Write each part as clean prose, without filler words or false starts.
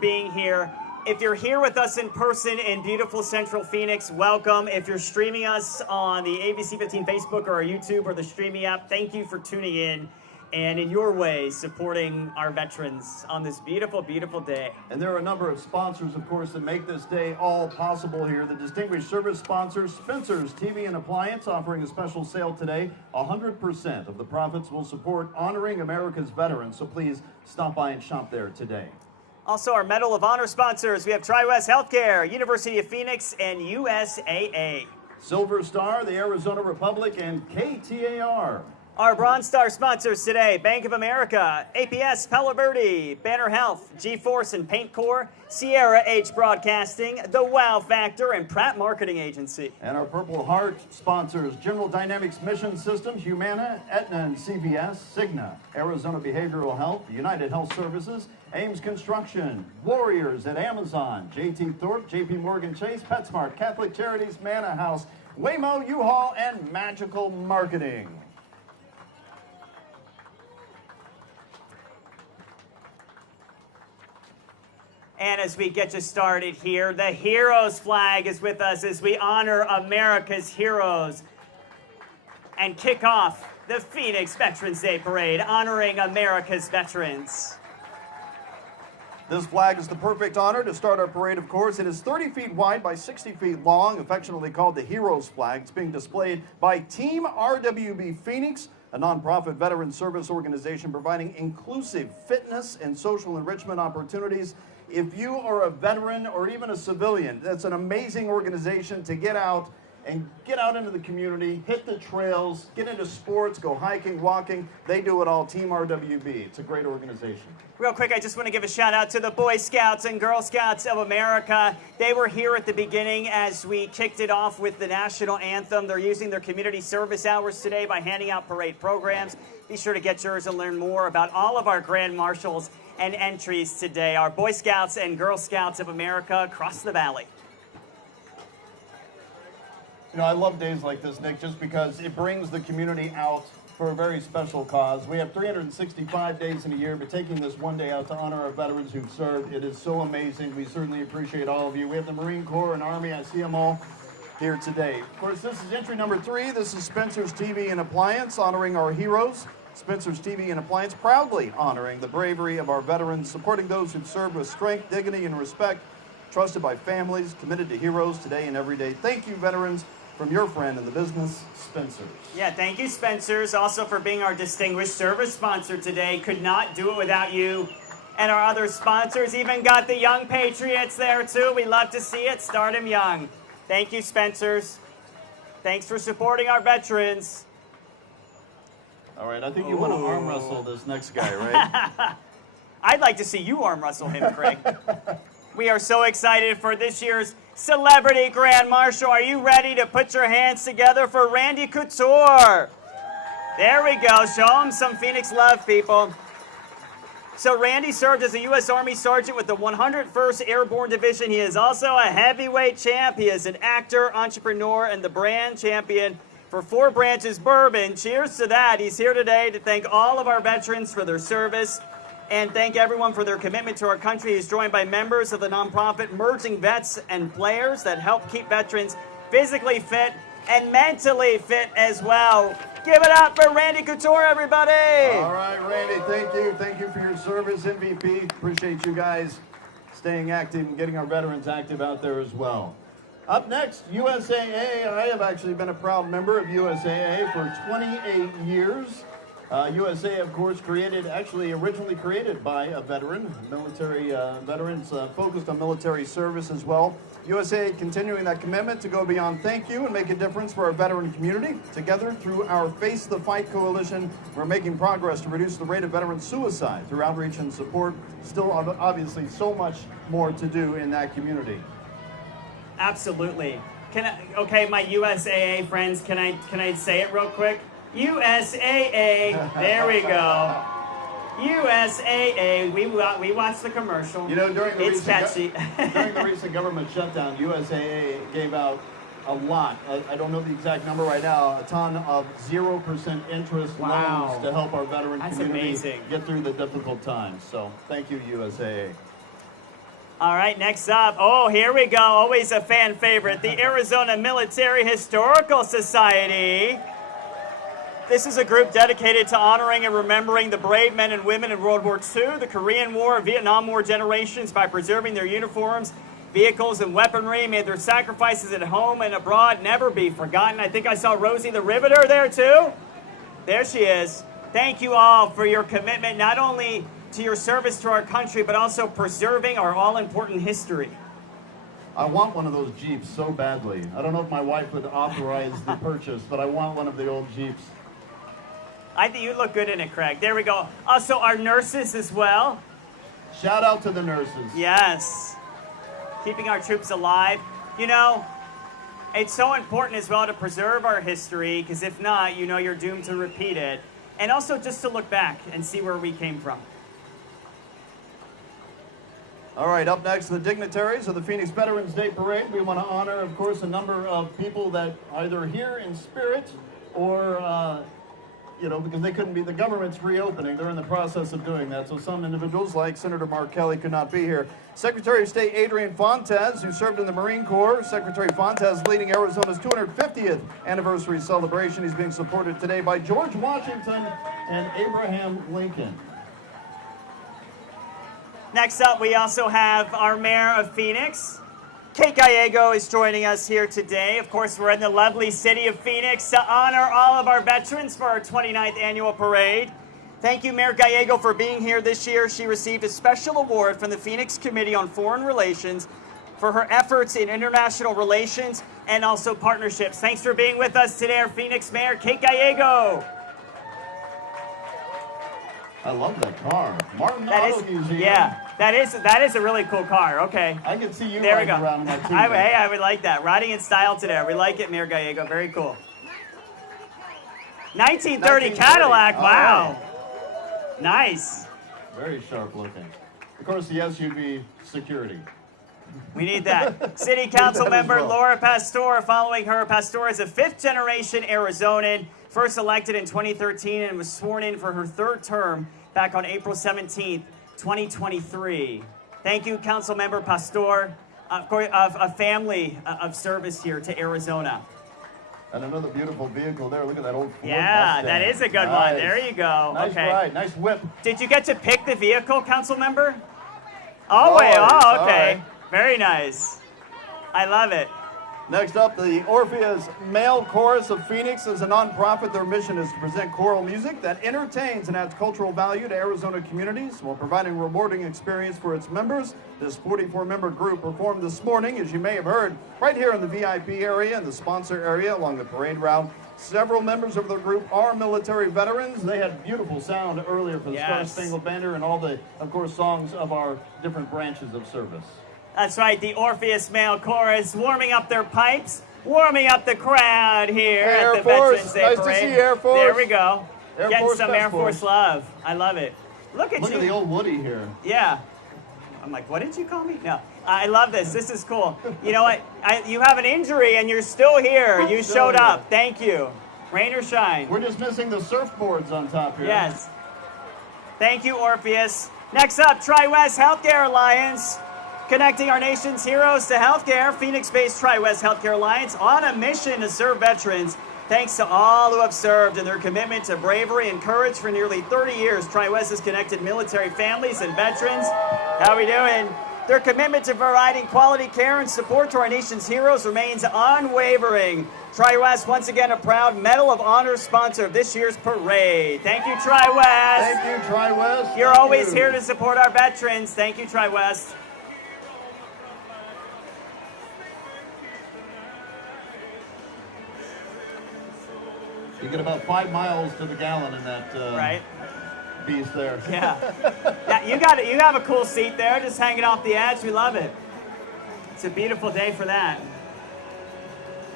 Being here. If you're here with us in person in beautiful Central Phoenix, welcome. If you're streaming us on the ABC15 Facebook or our YouTube or the streaming app, thank you for tuning in and in your way supporting our veterans on this beautiful, beautiful day. And there are a number of sponsors, of course, that make this day all possible here. The distinguished service sponsor, Spencer's TV and Appliance, offering a special sale today. 100% of the profits will support honoring America's veterans, so please stop by and shop there today. Also, our Medal of Honor sponsors, we have Tri-West Healthcare, University of Phoenix, and USAA. Silver Star, the Arizona Republic, and KTAR. Our Bronze Star sponsors today, Bank of America, APS, Palo Verde, Banner Health, G-Force and Paint Corps, Sierra H Broadcasting, The Wow Factor, and Pratt Marketing Agency. And our Purple Heart sponsors, General Dynamics Mission Systems, Humana, Aetna and CVS, Cigna, Arizona Behavioral Health, United Health Services, Ames Construction, Warriors at Amazon, JT Thorpe, JP Morgan Chase, PetSmart, Catholic Charities, Manna House, Waymo, U-Haul, and Magical Marketing. And as we get you started here, the Heroes flag is with us as we honor America's heroes and kick off the Phoenix Veterans Day Parade, honoring America's veterans. This flag is the perfect honor to start our parade, of course. It is 30 feet wide by 60 feet long, affectionately called the Heroes flag. It's being displayed by Team RWB Phoenix, a nonprofit veteran service organization providing inclusive fitness and social enrichment opportunities. If you are a veteran or even a civilian, that's an amazing organization to get out into the community, hit the trails, get into sports, go hiking, walking. They do it all, Team RWB. It's a great organization. Real quick, I just want to give a shout out to the Boy Scouts and Girl Scouts of America. They were here at the beginning as we kicked it off with the national anthem. They're using their community service hours today by handing out parade programs. Be sure to get yours and learn more about all of our Grand Marshals and entries today. Our Boy Scouts and Girl Scouts of America across the valley. You know, I love days like this, Nick, just because it brings the community out for a very special cause. We have 365 days in a year, but taking this one day out to honor our veterans who've served, it is so amazing. We certainly appreciate all of you. We have the Marine Corps and Army. I see them all here today. Of course, this is entry number 3. This is Spencer's TV and Appliance, honoring our heroes. Spencer's TV and Appliance, proudly honoring the bravery of our veterans, supporting those who've served with strength, dignity, and respect, trusted by families, committed to heroes today and every day. Thank you, veterans, from your friend in the business, Spencer's. Yeah, thank you, Spencer's, also for being our distinguished service sponsor today. Could not do it without you. And our other sponsors even got the Young Patriots there, too. We love to see it. Start 'em young. Thank you, Spencer's. Thanks for supporting our veterans. All right, I think you want to arm wrestle this next guy, right? I'd like to see you arm wrestle him, Craig. We are so excited for this year's Celebrity Grand Marshal. Are you ready to put your hands together for Randy Couture? There we go. Show him some Phoenix love, people. So Randy served as a U.S. Army Sergeant with the 101st Airborne Division. He is also a heavyweight champ. He is an actor, entrepreneur, and the brand champion for 4 Branches Bourbon. Cheers to that. He's here today to thank all of our veterans for their service and thank everyone for their commitment to our country. He's joined by members of the nonprofit Merging Vets and Players that help keep veterans physically fit and mentally fit as well. Give it up for Randy Couture, everybody. All right, Randy, thank you. Thank you for your service, MVP. Appreciate you guys staying active and getting our veterans active out there as well. Up next, USAA. I have actually been a proud member of USAA for 28 years. USAA, of course, originally created by a veteran, military veterans focused on military service as well. USAA continuing that commitment to go beyond thank you and make a difference for our veteran community. Together, through our Face the Fight coalition, we're making progress to reduce the rate of veteran suicide through outreach and support. Still, obviously, so much more to do in that community. Absolutely. Okay, my USAA friends, can I say it real quick? USAA. There we go. USAA. We watched the commercial. You know, during the recent recent government shutdown, USAA gave out a lot. I don't know the exact number right now. A ton of 0% interest loans to help our veteran community get through the difficult times. So thank you, USAA. All right, next up. Oh, here we go. Always a fan favorite. The Arizona Military Historical Society. This is a group dedicated to honoring and remembering the brave men and women in World War II, the Korean War, Vietnam War generations by preserving their uniforms, vehicles, and weaponry. May their sacrifices at home and abroad never be forgotten. I think I saw Rosie the Riveter there too. There she is. Thank you all for your commitment, not only to your service to our country, but also preserving our all-important history. I want one of those Jeeps so badly. I don't know if my wife would authorize the purchase, but I want one of the old Jeeps. I think you look good in it, Craig. There we go. Also, our nurses as well. Shout out to the nurses. Yes. Keeping our troops alive. You know, it's so important as well to preserve our history, because if not, you know you're doomed to repeat it. And also just to look back and see where we came from. All right, up next, the dignitaries of the Phoenix Veterans Day Parade. We want to honor, of course, a number of people that either here in spirit or, because they couldn't be, the government's reopening. They're in the process of doing that. So some individuals, like Senator Mark Kelly, could not be here. Secretary of State Adrian Fontes, who served in the Marine Corps. Secretary Fontes leading Arizona's 250th anniversary celebration. He's being supported today by George Washington and Abraham Lincoln. Next up, we also have our Mayor of Phoenix. Kate Gallego is joining us here today. Of course, we're in the lovely city of Phoenix to honor all of our veterans for our 29th annual parade. Thank you, Mayor Gallego, for being here this year. She received a special award from the Phoenix Committee on Foreign Relations for her efforts in international relations and also partnerships. Thanks for being with us today, our Phoenix Mayor, Kate Gallego. I love that car. Martin Auto Museum. Yeah, that is a really cool car. Okay. I can see you there riding around in that too. Hey, I would like that. Riding in style today. We like it, Mayor Gallego. Very cool. 1930 Cadillac. Wow. Right. Nice. Very sharp looking. Of course, the SUV security. We need that. City Council member well. Laura Pastor, following her. Pastor is a fifth-generation Arizonan, first elected in 2013 and was sworn in for her third term back on April 17th, 2023. Thank you, Council member Pastor, a family of service here to Arizona. And another beautiful vehicle there. Look at that old Ford Yeah, Mustang. that is a good one. There you go. Nice okay. ride. Nice whip. Did you get to pick the vehicle, Council member? Oh, wait. Oh, okay. Right. Very nice. I love it. Next up, the Orpheus Male Chorus of Phoenix is a nonprofit. Their mission is to present choral music that entertains and adds cultural value to Arizona communities while providing a rewarding experience for its members. This 44-member group performed this morning, as you may have heard, right here in the VIP area and the sponsor area along the parade route. Several members of the group are military veterans. They had beautiful sound earlier for the Star Spangled Banner and all the, of course, songs of our different branches of service. That's right, the Orpheus Male Chorus warming up their pipes, warming up the crowd here at the Veterans Day Parade. Nice to see you, Air Force. There we go. Air Getting Force some Air Force love. I love it. Look at the old Woody here. Yeah. I'm like, what did you call me? No. I love this. This is cool. You know what? You have an injury and you're still here. You showed up. Thank you. Rain or shine. We're just missing the surfboards on top here. Yes. Thank you, Orpheus. Next up, Tri-West Healthcare Alliance. Connecting our nation's heroes to healthcare, Phoenix-based Tri-West Healthcare Alliance on a mission to serve veterans. Thanks to all who have served and their commitment to bravery and courage for nearly 30 years, Tri-West has connected military families and veterans. How are we doing? Their commitment to providing quality care and support to our nation's heroes remains unwavering. Tri-West, once again, a proud Medal of Honor sponsor of this year's parade. Thank you, Tri-West. Thank you, Tri-West. You're always here to support our veterans. Thank you, Tri-West. You get about 5 miles to the gallon in that right. beast there. Yeah. Yeah, you have a cool seat there, just hanging off the edge. We love it. It's a beautiful day for that.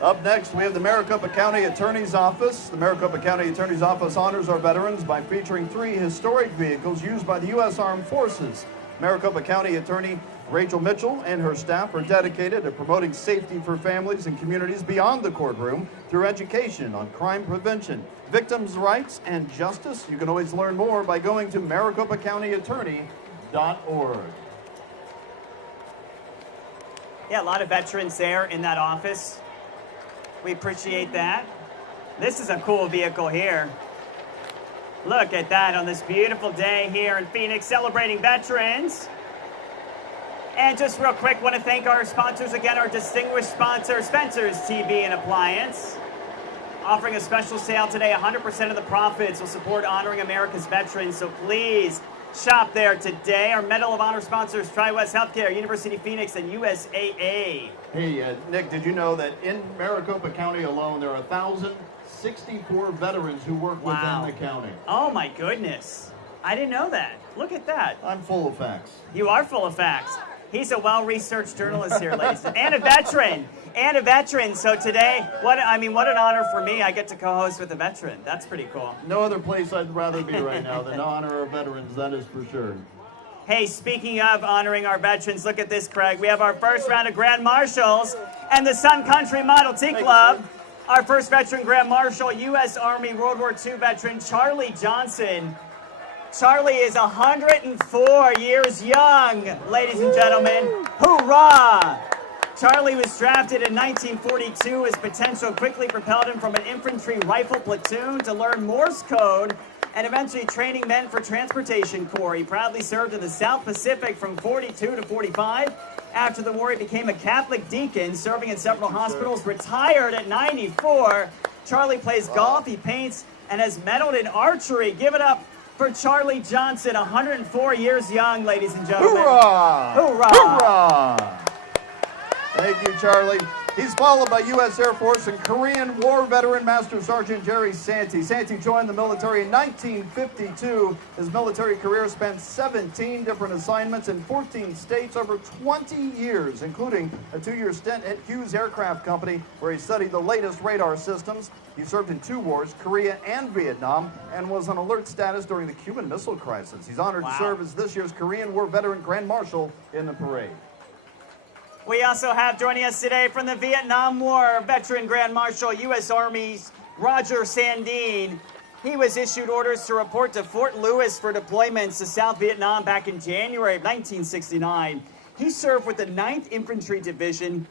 Up next, we have the Maricopa County Attorney's Office. The Maricopa County Attorney's Office honors our veterans by featuring 3 historic vehicles used by the U.S. Armed Forces. Maricopa County Attorney Rachel Mitchell and her staff are dedicated to promoting safety for families and communities beyond the courtroom through education on crime prevention, victims' rights, and justice. You can always learn more by going to maricopacountyattorney.org. Yeah, a lot of veterans there in that office. We appreciate that. This is a cool vehicle here. Look at that on this beautiful day here in Phoenix, celebrating veterans. And just real quick, want to thank our sponsors again, our distinguished sponsor, Spencer's TV and Appliance. Offering a special sale today, 100% of the profits will support honoring America's veterans, so please shop there today. Our Medal of Honor sponsors, TriWest Healthcare, University of Phoenix, and USAA. Hey, Nick, did you know that in Maricopa County alone, there are 1,064 veterans who work within the county? Oh my goodness. I didn't know that. Look at that. I'm full of facts. You are full of facts. He's a well-researched journalist here, ladies. And a veteran. And a veteran. So today, what an honor for me. I get to co-host with a veteran. That's pretty cool. No other place I'd rather be right now than honor our veterans, that is for sure. Hey, speaking of honoring our veterans, look at this, Craig. We have our first round of Grand Marshals and the Sun Country Model T Club. Our first veteran Grand Marshal, U.S. Army World War II veteran Charlie Johnson. Charlie is 104 years young, ladies and gentlemen. Hoorah! Charlie was drafted in 1942. His potential quickly propelled him from an infantry rifle platoon to learn Morse code and eventually training men for Transportation Corps. He proudly served in the South Pacific from 42 to 45. After the war, he became a Catholic deacon, serving in several hospitals. Retired at 94. Charlie plays golf, he paints, and has medaled in archery. Give it up for Charlie Johnson, 104 years young, ladies and gentlemen. Hoorah! Hoorah! Hoorah! Thank you, Charlie. He's followed by U.S. Air Force and Korean War veteran Master Sergeant Jerry Santee. Santee joined the military in 1952. His military career spanned 17 different assignments in 14 states over 20 years, including a 2-year stint at Hughes Aircraft Company, where he studied the latest radar systems. He served in 2 wars, Korea and Vietnam, and was on alert status during the Cuban Missile Crisis. He's honored to serve as this year's Korean War veteran Grand Marshal in the parade. We also have joining us today from the Vietnam War, veteran Grand Marshal, U.S. Army's Roger Sandine. He was issued orders to report to Fort Lewis for deployments to South Vietnam back in January of 1969. He served with the 9th Infantry Division,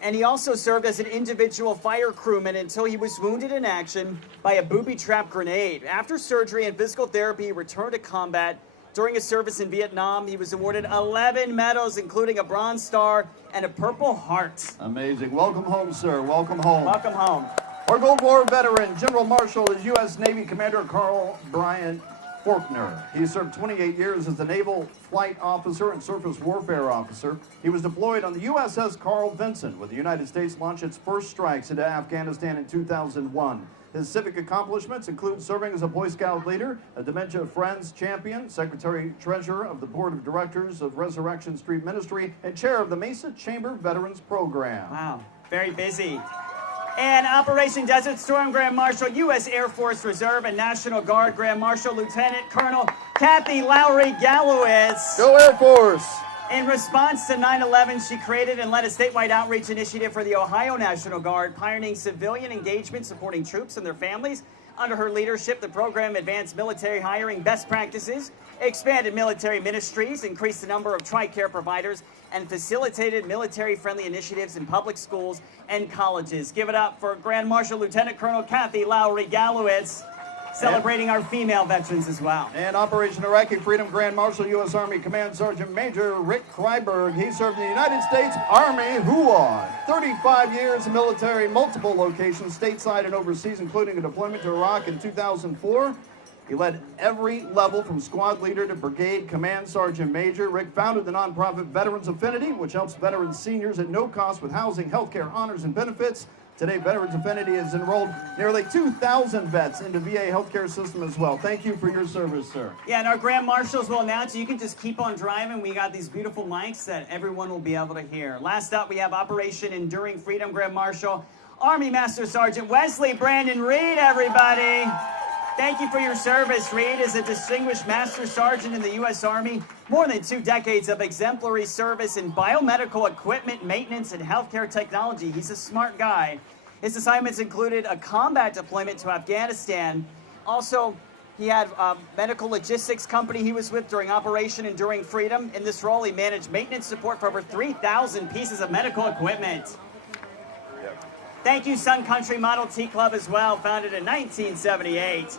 and he also served as an individual fire crewman until he was wounded in action by a booby-trapped grenade. After surgery and physical therapy, he returned to combat. During his service in Vietnam, he was awarded 11 medals, including a Bronze Star and a Purple Heart. Amazing. Welcome home, sir. Welcome home. Welcome home. Our Cold War veteran, General Marshal, is U.S. Navy Commander Carl Bryant Faulkner. He served 28 years as a naval flight officer and surface warfare officer. He was deployed on the USS Carl Vinson, where the United States launched its first strikes into Afghanistan in 2001. His civic accomplishments include serving as a Boy Scout leader, a Dementia Friends champion, Secretary-Treasurer of the Board of Directors of Resurrection Street Ministry, and Chair of the Mesa Chamber Veterans Program. Wow, very busy. And Operation Desert Storm Grand Marshal, U.S. Air Force Reserve and National Guard Grand Marshal Lieutenant Colonel Kathy Lowry Gallowitz. Go Air Force! In response to 9/11, she created and led a statewide outreach initiative for the Ohio National Guard, pioneering civilian engagement, supporting troops and their families. Under her leadership, the program advanced military hiring best practices, expanded military ministries, increased the number of TRICARE providers, and facilitated military-friendly initiatives in public schools and colleges. Give it up for Grand Marshal Lieutenant Colonel Kathy Lowry Gallowitz, celebrating our female veterans as well. And Operation Iraqi Freedom Grand Marshal, U.S. Army Command Sergeant Major Rick Kryberg. He served in the United States Army HUAR. 35 years in military, multiple locations, stateside and overseas, including a deployment to Iraq in 2004. He led every level from squad leader to brigade command sergeant major. Rick founded the nonprofit Veterans Affinity, which helps veterans seniors at no cost with housing, healthcare, honors, and benefits. Today, Veterans Affinity has enrolled nearly 2,000 vets into VA healthcare system as well. Thank you for your service, sir. Yeah, and our Grand Marshals will announce you can just keep on driving. We got these beautiful mics that everyone will be able to hear. Last up, we have Operation Enduring Freedom Grand Marshal, Army Master Sergeant Wesley Brandon Reed, everybody. Thank you for your service. Reed is a distinguished Master Sergeant in the U.S. Army. More than 2 decades of exemplary service in biomedical equipment, maintenance, and healthcare technology. He's a smart guy. His assignments included a combat deployment to Afghanistan. Also, He had a medical logistics company he was with during Operation Enduring Freedom. In this role, he managed maintenance support for over 3,000 pieces of medical equipment. Yep. Thank you, Sun Country Model T Club as well, founded in 1978.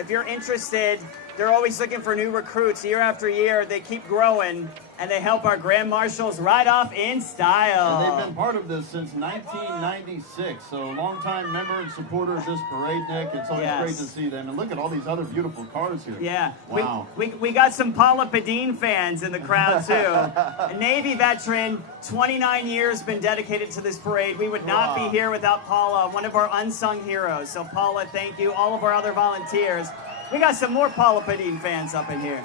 If you're interested, they're always looking for new recruits year after year. They keep growing, and they help our Grand Marshals ride off in style. And they've been part of this since 1996, so a longtime member and supporter of this parade, Nick. It's always great to see them. And look at all these other beautiful cars here. Yeah. Wow. We got some Paula Padine fans in the crowd, too. A Navy veteran, 29 years, been dedicated to this parade. We would not be here without Paula, one of our unsung heroes. So, Paula, thank you. All of our other volunteers. We got some more Paula Padine fans up in here.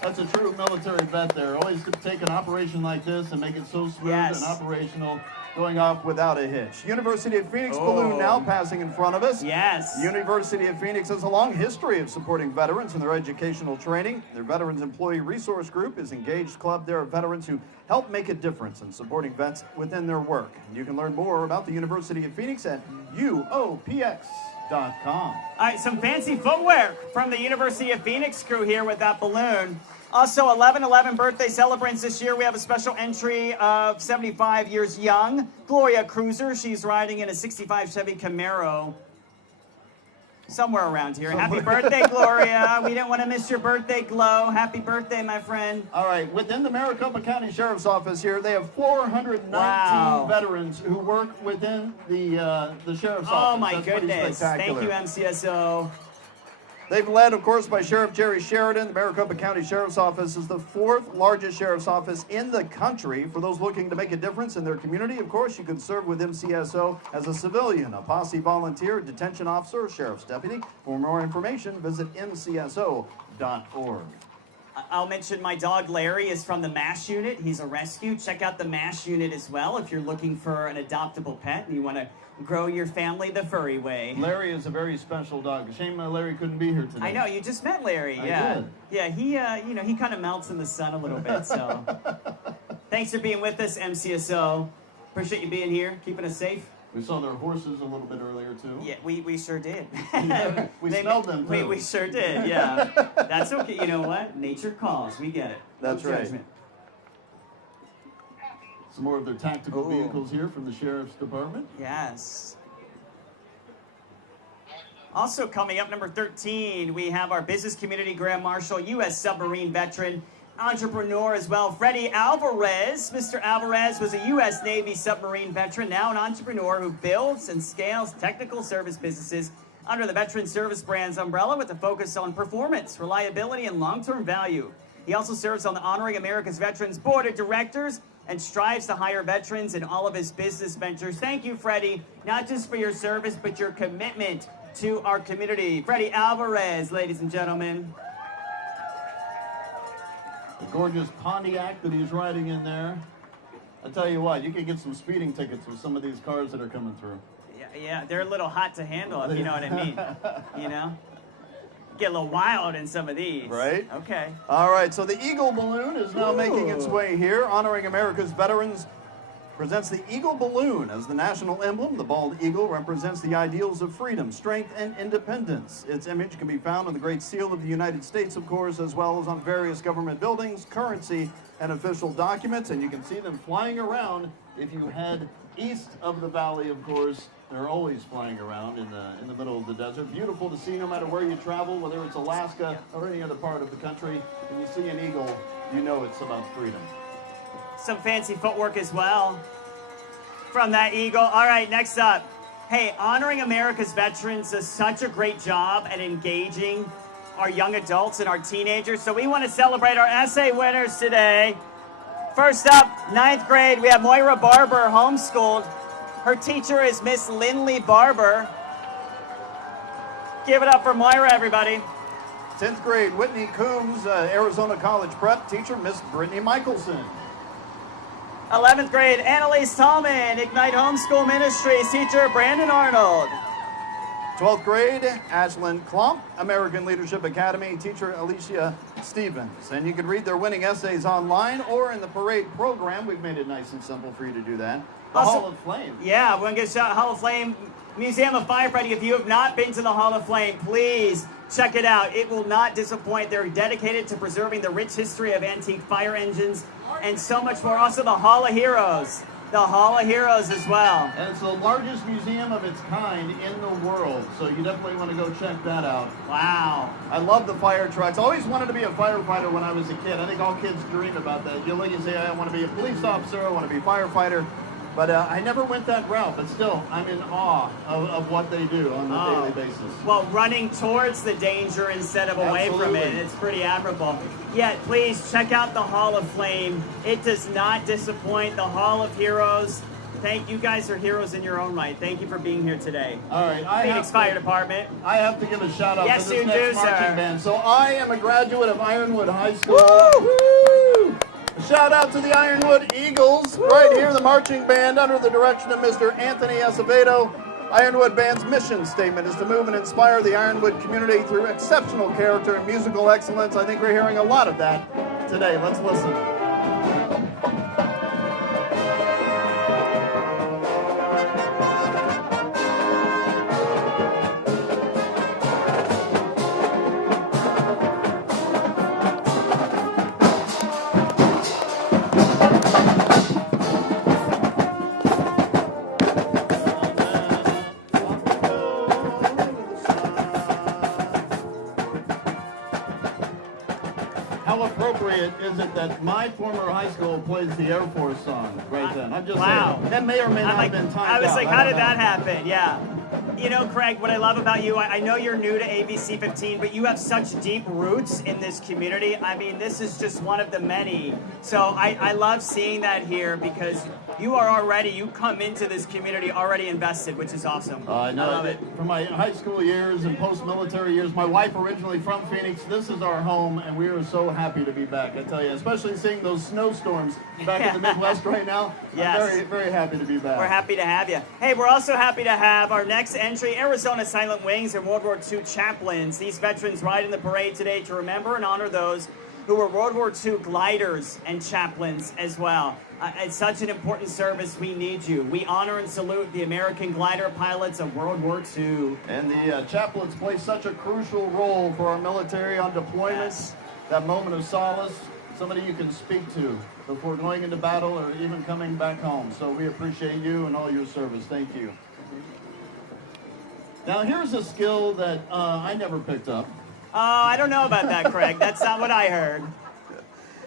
That's a true military vet there. Always to take an operation like this and make it so smooth and operational, going off without a hitch. University of Phoenix balloon now passing in front of us. Yes. University of Phoenix has a long history of supporting veterans in their educational training. Their Veterans Employee Resource Group is engaged club. There are veterans who help make a difference in supporting vets within their work. You can learn more about the University of Phoenix at uopx.com. All right, some fancy footwear from the University of Phoenix crew here with that balloon. Also, 11/11 birthday celebrants this year. We have a special entry of 75 years young, Gloria Cruiser. She's riding in a 65 Chevy Camaro. Somewhere around here. Happy birthday, Gloria. We didn't want to miss your birthday glow. Happy birthday, my friend. All right, within the Maricopa County Sheriff's Office here, they have 419 veterans who work within the Sheriff's Office. Oh, my That's goodness. Thank you, MCSO. They've led, of course, by Sheriff Jerry Sheridan. The Maricopa County Sheriff's Office is the 4th largest sheriff's office in the country. For those looking to make a difference in their community, of course, you can serve with MCSO as a civilian, a posse volunteer, detention officer, or sheriff's deputy. For more information, visit mcso.org. I'll mention my dog Larry is from the MASH unit. He's a rescue. Check out the MASH unit as well if you're looking for an adoptable pet and you want to grow your family the furry way. Larry is a very special dog. Shame Larry couldn't be here today. I know, you just met Larry. Yeah. Yeah, he kind of melts in the sun a little bit, so. Thanks for being with us, MCSO. Appreciate you being here, keeping us safe. We saw their horses a little bit earlier, too. Yeah, we sure did. We smelled them, too. We sure did, yeah. That's okay. You know what? Nature calls. We get it. That's no right. Judgment. Some more of their tactical vehicles here from the Sheriff's Department. Yes. Also coming up, number 13, we have our business community Grand Marshal, U.S. submarine veteran, entrepreneur as well, Freddie Alvarez. Mr. Alvarez was a U.S. Navy submarine veteran, now an entrepreneur who builds and scales technical service businesses under the Veteran Service Brands umbrella with a focus on performance, reliability, and long-term value. He also serves on the Honoring America's Veterans Board of Directors and strives to hire veterans in all of his business ventures. Thank you, Freddie, not just for your service, but your commitment to our community. Freddie Alvarez, ladies and gentlemen. The gorgeous Pontiac that he's riding in there. I tell you what, you can get some speeding tickets with some of these cars that are coming through. Yeah, they're a little hot to handle, if you know what I mean. You know? Get a little wild in some of these. Right? Okay. All right, so the Eagle Balloon is now making its way here. Honoring America's Veterans presents the Eagle Balloon as the national emblem. The bald eagle represents the ideals of freedom, strength, and independence. Its image can be found on the Great Seal of the United States, of course, as well as on various government buildings, currency, and official documents. And you can see them flying around if you head east of the valley, of course. They're always flying around in the middle of the desert. Beautiful to see no matter where you travel, whether it's Alaska or any other part of the country. When you see an eagle, you know it's about freedom. Some fancy footwork as well from that eagle. All right, next up. Hey, Honoring America's Veterans does such a great job at engaging our young adults and our teenagers. So we want to celebrate our essay winners today. First up, 9th grade, we have Moira Barber, homeschooled. Her teacher is Miss Lindley Barber. Give it up for Moira, everybody. 10th grade, Whitney Coombs, Arizona College Prep teacher, Miss Brittany Michelson. 11th grade, Annalise Tallman, Ignite Homeschool Ministries teacher, Brandon Arnold. 12th grade, Ashlyn Klump, American Leadership Academy teacher, Alicia Stevens. And you can read their winning essays online or in the parade program. We've made it nice and simple for you to do that. The Also, Hall of Flame. Yeah, we're going to get a shout out Hall of Flame Museum of Firefighting. If you have not been to the Hall of Flame, please check it out. It will not disappoint. They're dedicated to preserving the rich history of antique fire engines and so much more. Also, the Hall of Heroes. The Hall of Heroes as well. And it's the largest museum of its kind in the world, so you definitely want to go check that out. Wow. I love the fire trucks. I always wanted to be a firefighter when I was a kid. I think all kids dream about that. You look and say, I want to be a police officer, I want to be a firefighter. But I never went that route, but still, I'm in awe of what they do on a daily basis. Well, running towards the danger instead of away from it, it's pretty admirable. Yeah, please check out the Hall of Flame. It does not disappoint. The Hall of Heroes. Thank you guys are heroes in your own right. Thank you for being here today. All right, Phoenix Fire Department. I have to give a shout out Yes, to this you next do, marching sir. band. So I am a graduate of Ironwood High School. Woo! A shout out to the Ironwood Eagles, right here, the marching band under the direction of Mr. Anthony Acevedo. Ironwood Band's mission statement is to move and inspire the Ironwood community through exceptional character and musical excellence. I think we're hearing a lot of that today. Let's listen. How appropriate is it that my former high school plays the Air Force song right then? I'm just saying. That may or may not have been timed out. I was like, I how don't did know. that happen? Yeah. You know, Craig, what I love about you, I know you're new to ABC15, but you have such deep roots in this community. I mean, this is just one of the many. So I love seeing that here because you come into this community already invested, which is awesome. I know. I love it. From my high school years and post-military years, my wife originally from Phoenix. This is our home, and we are so happy to be back. I tell you, especially seeing those snowstorms back in the Midwest right now. Yes. I'm very, very happy to be back. We're happy to have you. Hey, we're also happy to have our next entry, Arizona Silent Wings and World War II chaplains. These veterans ride in the parade today to remember and honor those who were World War II gliders and chaplains as well. It's such an important service. We need you. We honor and salute the American glider pilots of World War II. And the chaplains play such a crucial role for our military on deployments. Yes. That moment of solace, somebody you can speak to before going into battle or even coming back home. So we appreciate you and all your service. Thank you. Now here's a skill that I never picked up. I don't know about that, Craig. That's not what I heard.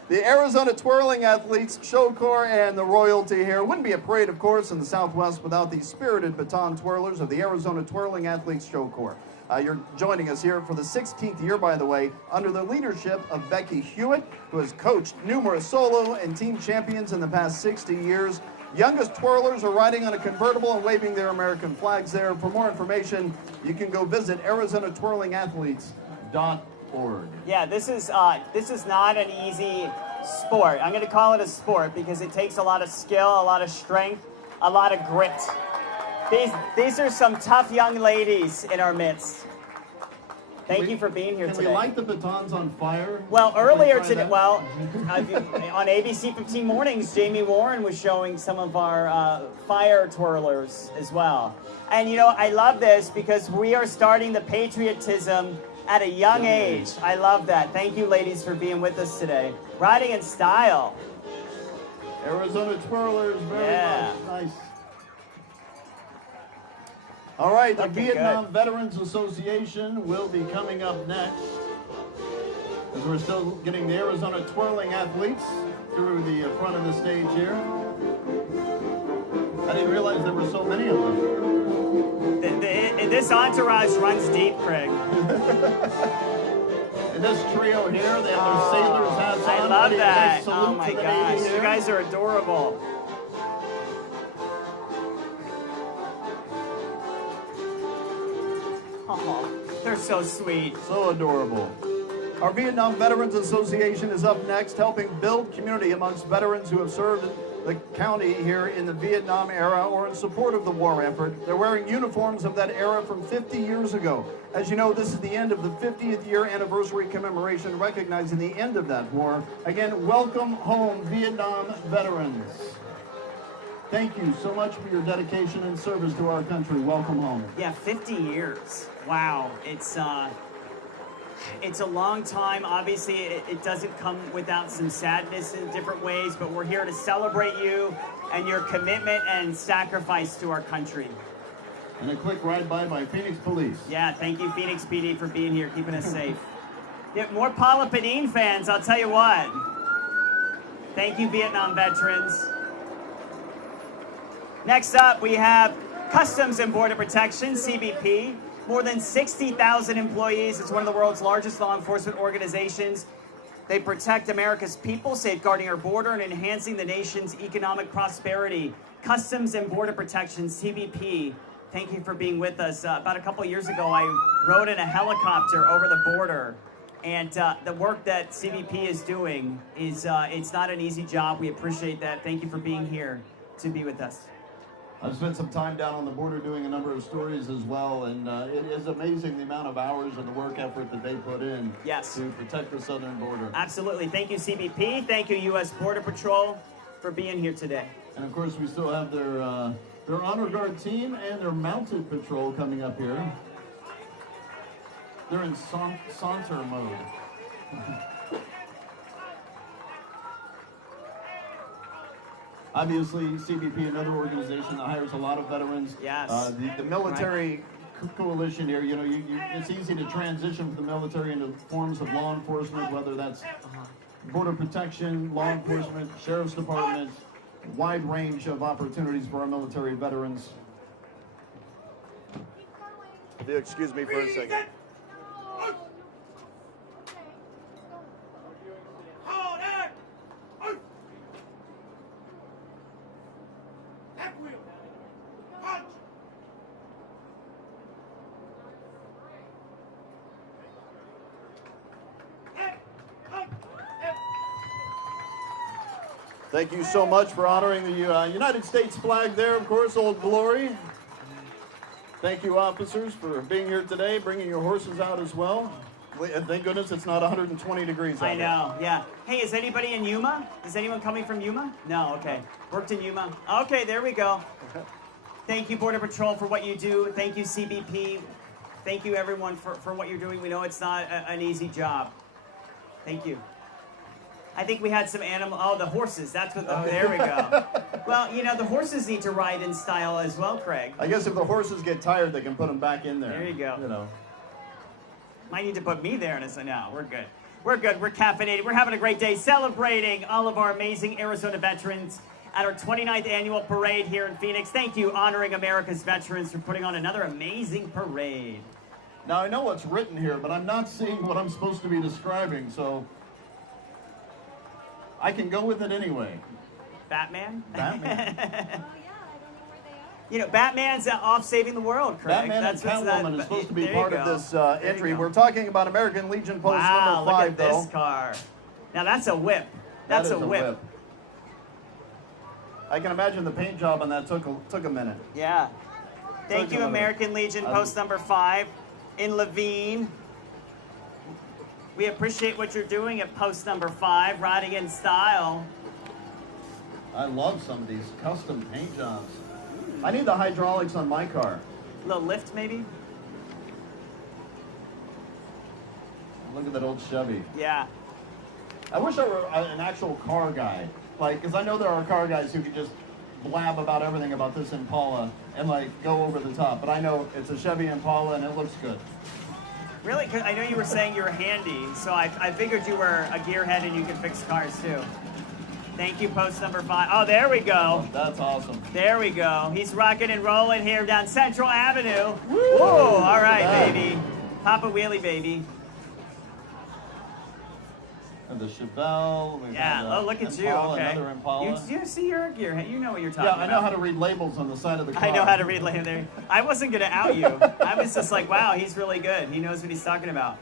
The Arizona Twirling Athletes Show Corps and the royalty here. Wouldn't be a parade, of course, in the Southwest without the spirited baton twirlers of the Arizona Twirling Athletes Show Corps. You're joining us here for the 16th year, by the way, under the leadership of Becky Hewitt, who has coached numerous solo and team champions in the past 60 years. Youngest twirlers are riding on a convertible and waving their American flags there. For more information, you can go visit ArizonaTwirlingAthletes.org. Yeah, this is not an easy sport. I'm going to call it a sport because it takes a lot of skill, a lot of strength, a lot of grit. These are some tough young ladies in our midst. Thank you for being here Can today. we light the batons on fire? Well, earlier Try today, that? on ABC15 Mornings, Jamie Warren was showing some of our fire twirlers as well. And you know, I love this because we are starting the patriotism at a young age. I love that. Thank you, ladies, for being with us today. Riding in style. Arizona Twirlers, very Yeah. nice. All right, the Looking Vietnam good. Veterans Association will be coming up next. As we're still getting the Arizona Twirling Athletes through the front of the stage here. I didn't realize there were so many of them. This entourage runs deep, Craig. And this trio here, they have their sailors hats on. I love ready to that. salute Oh my to the gosh, Navy you here. guys are adorable. Oh, they're so sweet. So adorable. Our Vietnam Veterans Association is up next, helping build community amongst veterans who have served the county here in the Vietnam era or in support of the war effort. They're wearing uniforms of that era from 50 years ago. As you know, this is the end of the 50th year anniversary commemoration recognizing the end of that war. Again, welcome home, Vietnam veterans. Thank you so much for your dedication and service to our country. Welcome home. Yeah, 50 years. Wow. It's a long time. Obviously, it doesn't come without some sadness in different ways, but we're here to celebrate you and your commitment and sacrifice to our country. And a quick ride-by Phoenix Police. Yeah, thank you, Phoenix PD, for being here, keeping us safe. Get more Paula Padine fans, I'll tell you what. Thank you, Vietnam veterans. Next up, we have Customs and Border Protection, CBP. More than 60,000 employees. It's one of the world's largest law enforcement organizations. They protect America's people, safeguarding our border and enhancing the nation's economic prosperity. Customs and Border Protection, CBP. Thank you for being with us. About a couple years ago, I rode in a helicopter over the border. And the work that CBP is doing is, it's not an easy job. We appreciate that. Thank you for being here to be with us. I've spent some time down on the border doing a number of stories as well, and it is amazing the amount of hours and the work effort that they put in to protect the southern border. Absolutely. Thank you, CBP. Thank you, U.S. Border Patrol, for being here today. And of course, we still have their honor guard team and their mounted patrol coming up here. They're in saunter mode. Obviously, CBP, another organization that hires a lot of veterans. Yes. The military coalition here, you know, it's easy to transition from the military into forms of law enforcement, whether that's border protection, law enforcement, sheriff's department, wide range of opportunities for our military veterans. If you excuse me for a second. Thank you so much for honoring the United States flag there, of course, Old Glory. Thank you, officers, for being here today, bringing your horses out as well. And thank goodness it's not 120 degrees out I know, yeah. Hey, is anybody in Yuma? Is anyone coming from Yuma? No, okay. Worked in Yuma. Okay, there we go. Thank you, Border Patrol, for what you do. Thank you, CBP. Thank you, everyone, for what you're doing. We know it's not an easy job. Thank you. I think we had some the horses. That's what there we go. Well, you know, the horses need to ride in style as well, Craig. I guess if the horses get tired, they can put them back in there. There you go. You know. Might need to put me there in a second. No, we're good. We're good. We're caffeinated. We're having a great day celebrating all of our amazing Arizona veterans at our 29th annual parade here in Phoenix. Thank you, Honoring America's Veterans, for putting on another amazing parade. Now, I know what's written here, but I'm not seeing what I'm supposed to be describing, so I can go with it anyway. Batman? Batman. You know, Batman's off saving the world, Craig. Batman and Catwoman is supposed to be part of this entry. There We're talking about American Legion Post number 5, look at though. this car. Now, that's a whip. That's That a is whip. I can imagine the paint job on that took a minute. Yeah. Thank you, American Legion Post number 5 in Levine. We appreciate what you're doing at Post number 5, riding in style. I love some of these custom paint jobs. I need the hydraulics on my car. A little lift, maybe? Look at that old Chevy. Yeah. I wish I were an actual car guy. Like, because I know there are car guys who could just blab about everything about this Impala and, like, go over the top. But I know it's a Chevy Impala and it looks good. Really? 'Cause I know you were saying you were handy, so I figured you were a gearhead and you could fix cars, too. Thank you, Post number 5. Oh, there we go. That's awesome. There we go. He's rocking and rolling here down Central Avenue. Woo! Whoa, all right, Yeah. baby. Papa Wheelie, baby. And the Chevelle. Yeah, look at you, Impala, okay. Another Impala. You see your gearhead. You know what you're talking Yeah, about. I know how to read labels on the side of the car. I know how to read later there. I wasn't going to out you. I was just like, wow, he's really good. He knows what he's talking about.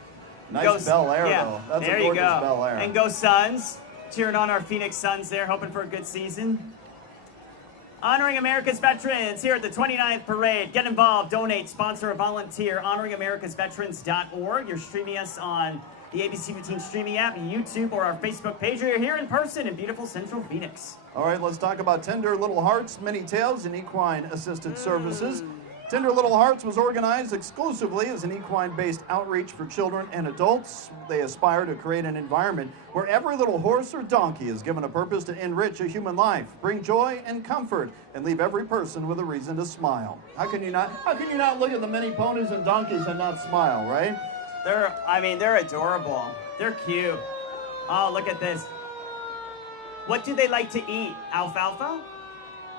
Nice Bel Air, yeah, though. That's there a you gorgeous go. Bel Air. And go Suns. Cheering on our Phoenix Suns there, hoping for a good season. Honoring America's veterans here at the 29th Parade. Get involved, donate, sponsor, or volunteer. HonoringAmericasVeterans.org. You're streaming us on the ABC15 streaming app, YouTube, or our Facebook page. Or you're here in person in beautiful Central Phoenix. All right, let's talk about Tender Little Hearts, Many Tails, and Equine Assisted Services. Tender Little Hearts was organized exclusively as an equine-based outreach for children and adults. They aspire to create an environment where every little horse or donkey is given a purpose to enrich a human life, bring joy and comfort, and leave every person with a reason to smile. How can you not look at the many ponies and donkeys and not smile, right? They're adorable. They're cute. Oh, look at this. What do they like to eat? Alfalfa?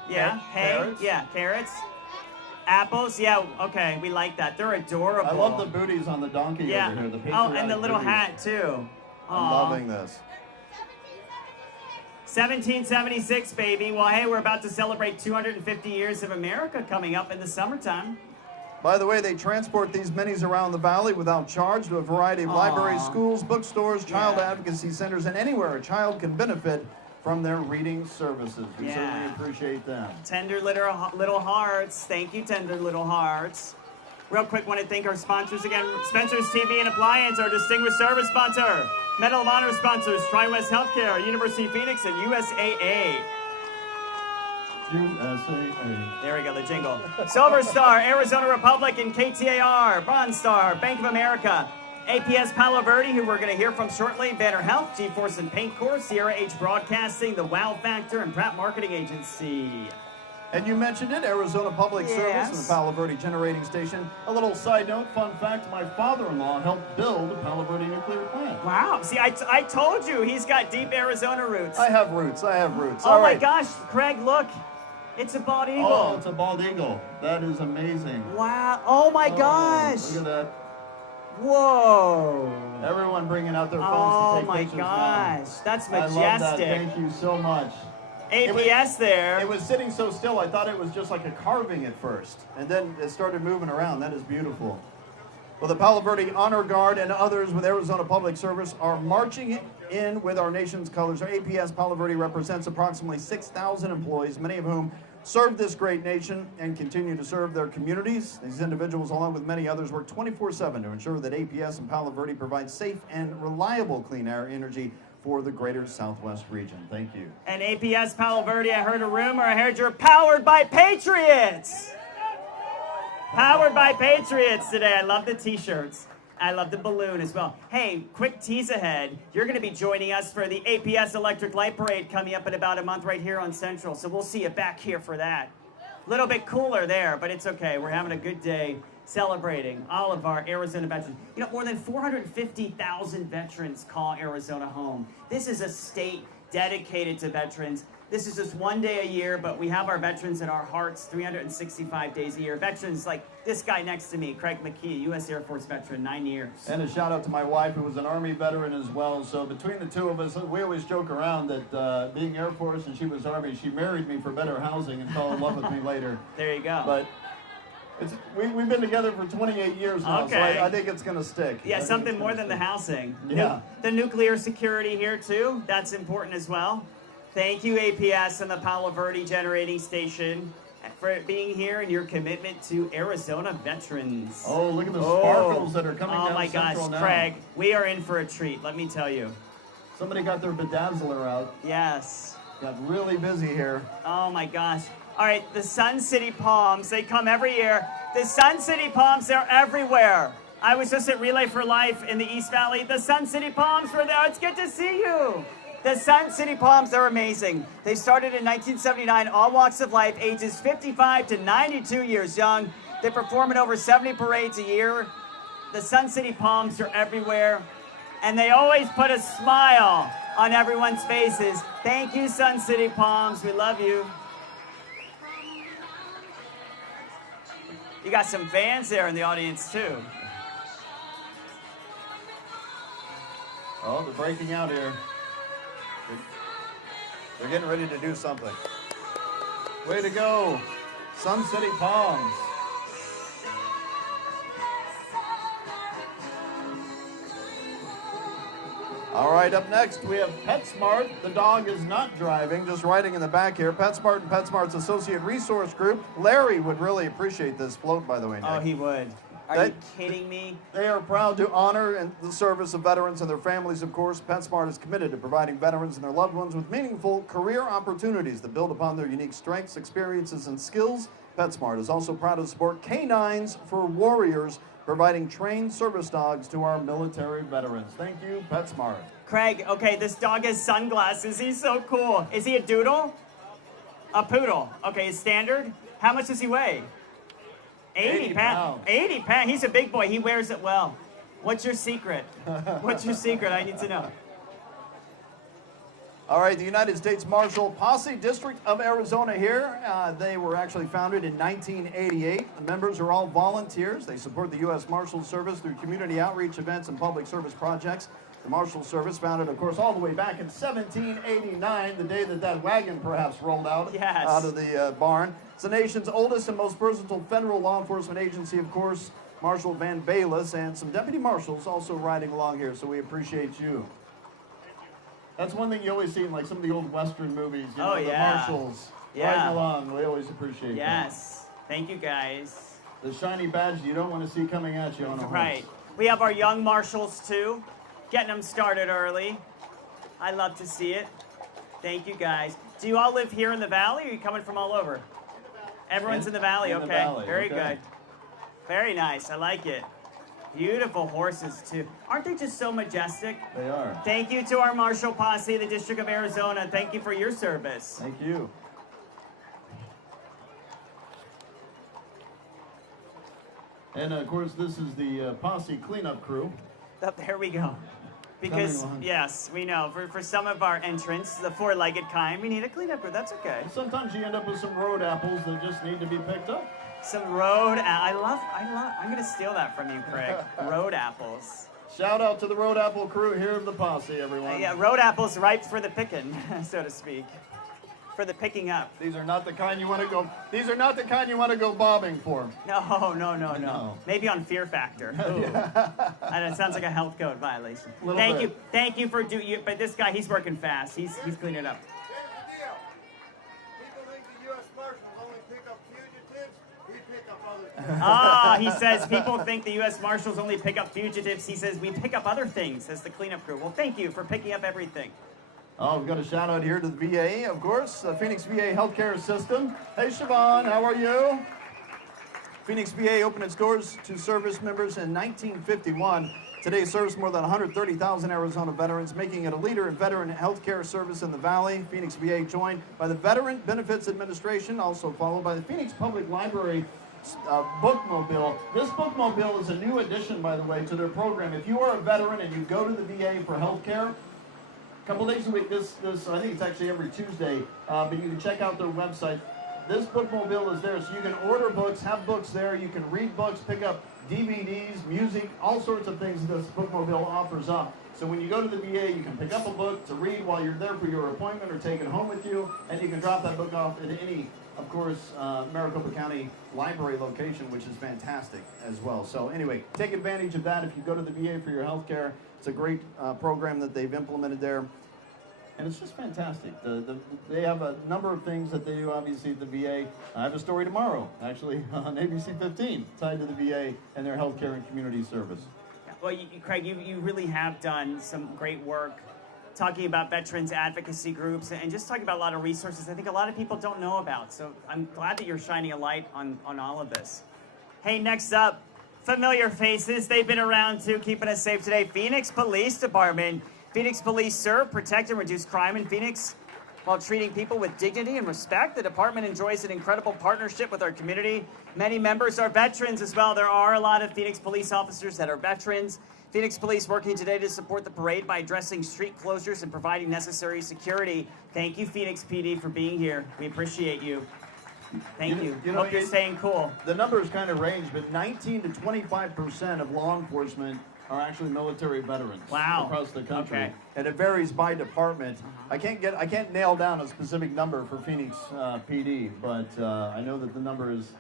Yeah. Hay? Carrots? Yeah, carrots. Apples? Yeah, okay, we like that. They're adorable. I love the booties on the donkey over here. The and the patriotic little booties. hat, too. I'm loving this. 1776, baby. Well, hey, we're about to celebrate 250 years of America coming up in the summertime. By the way, they transport these minis around the valley without charge to a variety of libraries, schools, bookstores, child advocacy centers, and anywhere a child can benefit from their reading services. We certainly appreciate them. Tender little hearts. Thank you, Tender Little Hearts. Real quick, want to thank our sponsors again. Spencer's TV and Appliance, our distinguished service sponsor. Medal of Honor sponsors, Tri-West Healthcare, University of Phoenix, and USAA. USAA. There we go, the jingle. Silver Star, Arizona Republic, and KTAR. Bronze Star, Bank of America. APS Palo Verde, who we're going to hear from shortly. Banner Health, G-Force and Paint Corps, Sierra H Broadcasting, The Wow Factor, and Pratt Marketing Agency. And you mentioned it, Arizona Public Service and the Palo Verde Generating Station. A little side note, fun fact, my father-in-law helped build the Palo Verde nuclear plant. Wow. See, I told you, he's got deep Arizona roots. I have roots. Oh my gosh, Craig, look. It's a bald eagle. Oh, it's a bald eagle. That is amazing. Wow. Oh my gosh. Look at that. Whoa. Everyone bringing out their phones to take pictures. Oh my gosh. That's majestic. I love that. Thank you so much. APS there. It was sitting so still, I thought it was just like a carving at first. And then it started moving around. That is beautiful. Well, the Palo Verde Honor Guard and others with Arizona Public Service are marching in with our nation's colors. Our APS Palo Verde represents approximately 6,000 employees, many of whom serve this great nation and continue to serve their communities. These individuals, along with many others, work 24/7 to ensure that APS and Palo Verde provide safe and reliable clean air energy for the greater Southwest region. Thank you. And APS Palo Verde, I heard a rumor, I heard you're powered by Patriots. Powered by Patriots today. I love the t-shirts. I love the balloon as well. Hey, quick tease ahead. You're going to be joining us for the APS Electric Light Parade coming up in about a month right here on Central. So we'll see you back here for that. A little bit cooler there, but it's okay. We're having a good day celebrating all of our Arizona veterans. You know, more than 450,000 veterans call Arizona home. This is a state dedicated to veterans. This is just one day a year, but we have our veterans in our hearts 365 days a year. Veterans like this guy next to me, Craig McKee, U.S. Air Force veteran, 9 years. And a shout out to my wife, who was an Army veteran as well. So between the two of us, we always joke around that being Air Force and she was Army, she married me for better housing and fell in love with me later. There you go. But we've been together for 28 years now, so I think it's going to stick. Yeah, something more than the housing. Yeah. The nuclear security here, too. That's important as well. Thank you, APS and the Palo Verde Generating Station, for being here and your commitment to Arizona veterans. Oh, look at the sparkles that are coming down Oh, my gosh, Central now. Craig, we are in for a treat, let me tell you. Somebody got their bedazzler out. Yes. Got really busy here. Oh, my gosh. All right, the Sun City Palms, they come every year. The Sun City Palms, they're everywhere. I was just at Relay for Life in the East Valley. The Sun City Palms were there. It's good to see you. The Sun City Palms, they're amazing. They started in 1979, all walks of life, ages 55 to 92 years young. They perform in over 70 parades a year. The Sun City Palms are everywhere, and they always put a smile on everyone's faces. Thank you, Sun City Palms. We love you. You got some fans there in the audience, too. Oh, they're breaking out here. They're getting ready to do something. Way to go, Sun City Palms. All right, up next we have PetSmart. The dog is not driving, just riding in the back here. PetSmart and PetSmart's Associate Resource Group. Larry would really appreciate this float, by the way, Nick. Oh, he would. Are you kidding me? They are proud to honor and the service of veterans and their families, of course. PetSmart is committed to providing veterans and their loved ones with meaningful career opportunities that build upon their unique strengths, experiences, and skills. PetSmart is also proud to support Canines for Warriors, providing trained service dogs to our military veterans. Thank you, PetSmart. Craig, okay, this dog has sunglasses. He's so cool. Is he a doodle? A poodle. Okay, is standard? How much does he weigh? 80 pounds. 80 pounds. He's a big boy. He wears it well. What's your secret? What's your secret? I need to know. All right, the United States Marshal Posse District of Arizona here. They were actually founded in 1988. The members are all volunteers. They support the U.S. Marshal Service through community outreach events and public service projects. The Marshal Service, founded, of course, all the way back in 1789, the day that wagon perhaps rolled out, out of the barn. It's the nation's oldest and most versatile federal law enforcement agency, of course. Marshal Van Bayless and some deputy marshals also riding along here, so we appreciate you. That's one thing you always see in like some of the old Western movies. You know, the marshals riding along. We always appreciate that. Yes. Thank you, guys. The shiny badge you don't want to see coming at you on a horse. Right. We have our young marshals, too, getting them started early. I love to see it. Thank you, guys. Do you all live here in the valley, or are you coming from all over? Everyone's in the valley. Okay. The valley. Very good. Very nice. I like it. Beautiful horses, too. Aren't they just so majestic? They are. Thank you to our Marshal Posse, the District of Arizona. Thank you for your service. Thank you. And, of course, this is the Posse cleanup crew. There we go. Because, yes, we know, for some of our entrants, the four-legged kind, we need a cleanup crew. That's okay. Sometimes you end up with some road apples that just need to be picked up. Some road, I'm going to steal that from you, Craig. Road apples. Shout out to the road apple crew here of the Posse, everyone. Yeah, road apples ripe for the picking, so to speak. For the picking up. These are not the kind you want to go. These are not the kind you want to go bobbing for. No. Maybe on Fear Factor. And it sounds like a health code violation. Thank you for but this guy, he's working fast. He's cleaning it up. Here's the deal. People think the U.S. Marshals only pick up fugitives. We pick up other things. He says people think the U.S. Marshals only pick up fugitives. He says we pick up other things as the cleanup crew. Well, thank you for picking up everything. Oh, we've got a shout out here to the VA, of course, the Phoenix VA Healthcare System. Hey, Siobhan, how are you? Phoenix VA opened its doors to service members in 1951. Today serves more than 130,000 Arizona veterans, making it a leader in veteran healthcare service in the Valley. Phoenix VA joined by the Veteran Benefits Administration, also followed by the Phoenix Public Library bookmobile. This bookmobile is a new addition, by the way, to their program. If you are a veteran and you go to the VA for healthcare, couple days a week, this I think it's actually every Tuesday, but you can check out their website. This bookmobile is there, so you can order books, have books there, you can read books, pick up DVDs, music, all sorts of things this bookmobile offers up. So when you go to the VA, you can pick up a book to read while you're there for your appointment or take it home with you, and you can drop that book off at any, of course, Maricopa County library location, which is fantastic as well. So anyway, take advantage of that if you go to the VA for your health care. It's a great program that they've implemented there. And it's just fantastic. They have a number of things that they do, obviously, at the VA. I have a story tomorrow, actually, on ABC15, tied to the VA and their healthcare and community service. Well, Craig, you really have done some great work talking about veterans advocacy groups and just talking about a lot of resources I think a lot of people don't know about. So I'm glad that you're shining a light on all of this. Hey, next up, familiar faces. They've been around, too, keeping us safe today. Phoenix Police Department. Phoenix Police serve, protect, and reduce crime in Phoenix while treating people with dignity and respect. The department enjoys an incredible partnership with our community. Many members are veterans as well. There are a lot of Phoenix police officers that are veterans. Phoenix Police working today to support the parade by addressing street closures and providing necessary security. Thank you, Phoenix PD, for being here. We appreciate you. Thank you. Hope you're staying cool. The numbers kind of range, but 19 to 25% of law enforcement are actually military veterans across the country. Okay. And it varies by department. I can't nail down a specific number for Phoenix PD, but I know that the number is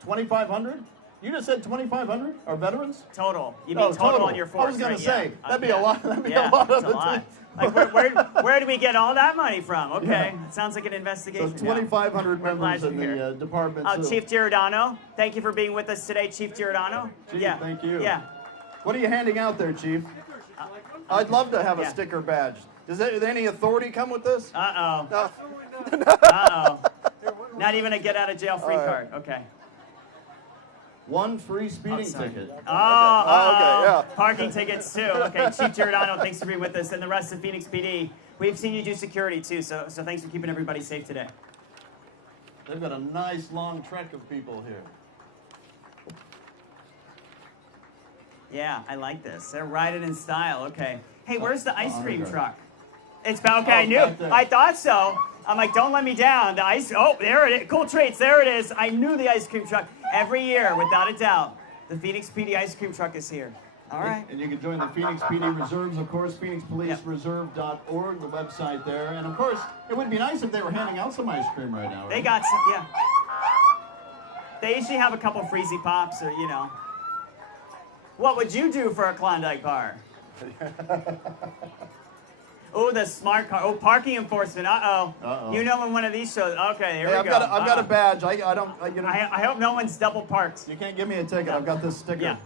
2,500. You just said 2,500 are veterans? Total. You mean total on your force? I was going right? to say, Yeah. that'd be a lot. That'd be Yeah, a lot that's of a the lot. time. Like, where do we get all that money from? Okay, Yeah. it sounds like an So investigation. 2,500 We're glad members you're in here. the department. So- Chief Giordano, thank you for being with us today, Chief Giordano. Chief, yeah. thank you. Yeah. What are you handing out there, Chief? I'd love to have a Yeah. sticker badge. Does any authority come with this? Uh-oh. No. Uh-oh. Not even a get-out-of-jail-free All right. card. Okay. One free speeding sorry. ticket. Oh, okay, yeah. Parking tickets, too. Okay, Chief Giordano, thanks for being with us. And the rest of Phoenix PD. We've seen you do security, too, so thanks for keeping everybody safe today. They've got a nice long trek of people here. Yeah, I like this. They're riding in style. Okay. Hey, where's the ice cream okay. truck? It's back. Okay, I it's knew. back there. I thought so. I'm like, don't let me down. The ice. Oh, there it is. Cool treats. There it is. I knew the ice cream truck. Every year, without a doubt, the Phoenix PD ice cream truck is here. All right. And you can join the Phoenix PD Reserves, of course, phoenixpolicereserve.org, the website there. And of course, it would be nice if they were handing out some ice cream right now. Right? They got some. Yeah. They usually have a couple freezy pops, or you know. What would you do for a Klondike bar? Oh, the smart car. Oh, parking enforcement. Uh-oh. Uh-oh. You know when one of these shows. Okay, here Hey, we I've go. got a Uh-oh. badge. I I hope no one's double parked. you can't give me a ticket. I've got this sticker. Yeah.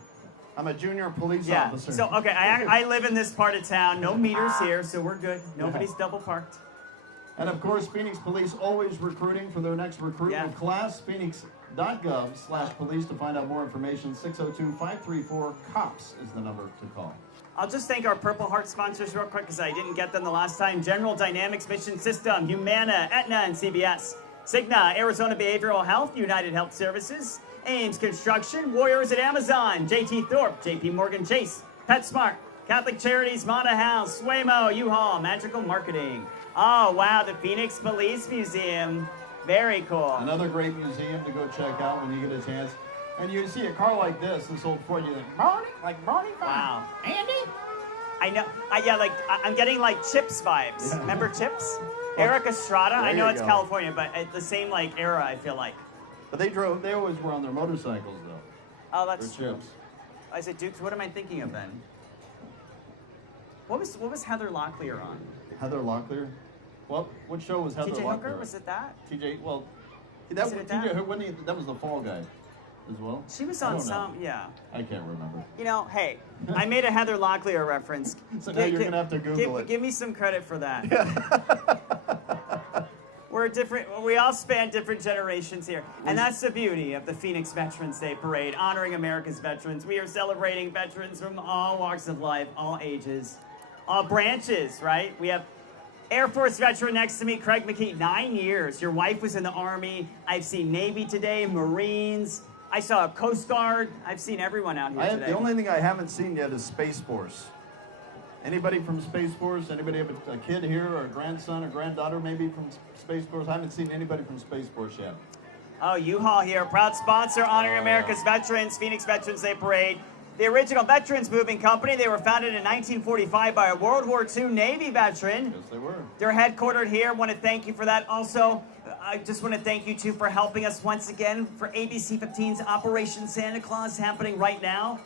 I'm a junior police Yeah. officer. So, okay, I live in this part of town. No meters here, so we're good. Nobody's double parked. And of course, Phoenix Police always recruiting for their next recruitment Yeah. class. Phoenix.gov/police to find out more information. 602-534-COPS is the number to call. I'll just thank our Purple Heart sponsors real quick because I didn't get them the last time. General Dynamics Mission System, Humana, Aetna, and CBS. Cigna, Arizona Behavioral Health, United Health Services, Ames Construction, Warriors at Amazon, JT Thorpe, JP Morgan Chase, PetSmart, Catholic Charities, Mata House, Waymo, U-Haul, Magical Marketing. Oh, wow, the Phoenix Police Museum. Very cool. Another great museum to go check out when you get a chance. And you see a car like this old Ford, you think, Morning, Wow. Andy? I know. I'm getting like Chips vibes. Yeah. Remember Chips? Eric Estrada. I There know you it's go. California, but at the same like era, I feel like. But they always were on their motorcycles, though. Oh, For that's. chips. I said Dukes. What am I thinking of then? What was Heather Locklear on? Heather Locklear? What show was Heather TJ Locklear? Hooker? Was it that? TJ, well, Was it that? that was the Fall Guy as well? She was I on don't know. some. Yeah. I can't remember. You know, hey, I made a Heather Locklear reference. So now you're gonna have to Google it. Give me some credit for that. We're different. We all span different generations here, and that's the beauty of the Phoenix Veterans Day Parade, honoring America's veterans. We are celebrating veterans from all walks of life, all ages, all branches. Right? We have Air Force veteran next to me, Craig McKee, 9 years. Your wife was in the Army. I've seen Navy today, Marines. I saw a Coast Guard. I've seen everyone out here today. The only thing I haven't seen yet is Space Force. Anybody from Space Force? Anybody have a kid here or a grandson or granddaughter maybe from Space Force? I haven't seen anybody from Space Force yet. Oh, U-Haul here, proud sponsor honoring America's veterans, Phoenix Veterans Day Parade. The original veterans moving company, they were founded in 1945 by a World War II Navy veteran. Yes, they were. They're headquartered here. Want to thank you for that. Also, I just want to thank you, too, for helping us once again for ABC15's Operation Santa Claus happening right now.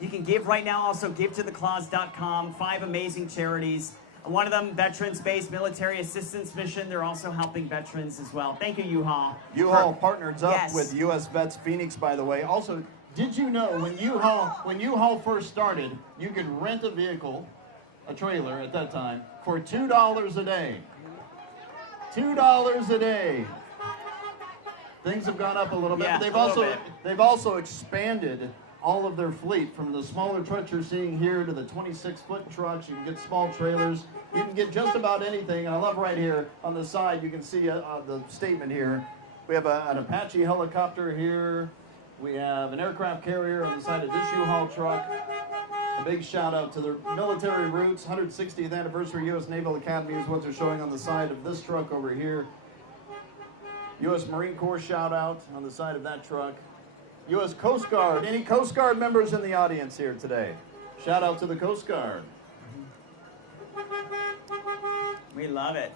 You can give right now. Also, GiveToTheClaus.com. 5 amazing charities. One of them, Veterans-Based Military Assistance Mission. They're also helping veterans as well. Thank you, U-Haul. U-Haul partners up Yes. with U.S. Vets Phoenix, by the way. Also, did you know when U-Haul first started, you could rent a vehicle, a trailer at that time, for $2 a day. $2 a day. Things have gone up a little bit, Yeah, but a little bit. they've also expanded all of their fleet from the smaller trucks you're seeing here to the 26-foot trucks. You can get small trailers. You can get just about anything. And I love right here on the side, you can see the statement here. We have an Apache helicopter here. We have an aircraft carrier on the side of this U-Haul truck. A big shout out to their military roots. 160th anniversary U.S. Naval Academy is what they're showing on the side of this truck over here. U.S. Marine Corps shout out on the side of that truck. U.S. Coast Guard. Any Coast Guard members in the audience here today? Shout out to the Coast Guard. We love it.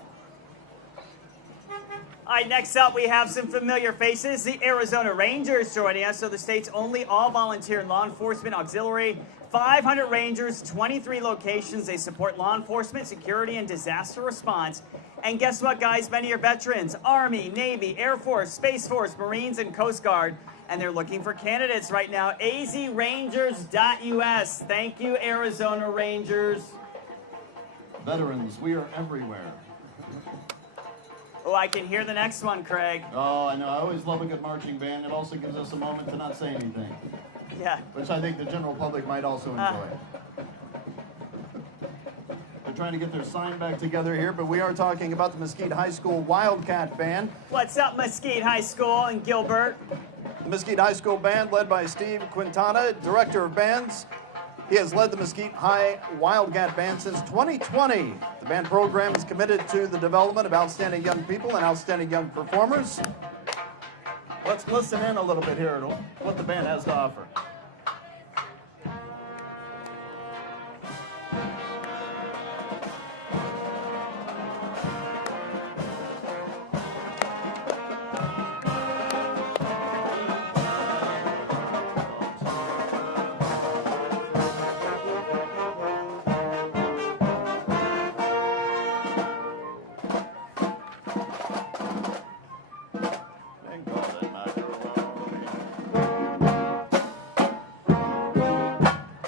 All right, next up, we have some familiar faces. The Arizona Rangers joining us. So the state's only all-volunteer law enforcement auxiliary. 500 Rangers, 23 locations. They support law enforcement, security, and disaster response. And guess what, guys? Many are veterans. Army, Navy, Air Force, Space Force, Marines, and Coast Guard. And they're looking for candidates right now. azrangers.us. Thank you, Arizona Rangers. Veterans, we are everywhere. Oh, I can hear the next one, Craig. Oh, I know. I always love a good marching band. It also gives us a moment to not say anything, Yeah. which I think the general public might also enjoy. They're trying to get their sign back together here, but we are talking about the Mesquite High School Wildcat Band. What's up, Mesquite High School in Gilbert? The Mesquite High School Band, led by Steve Quintana, Director of Bands. He has led the Mesquite High Wildcat Band since 2020. The band program is committed to the development of outstanding young people and outstanding young performers. Let's listen in a little bit here to what the band has to offer.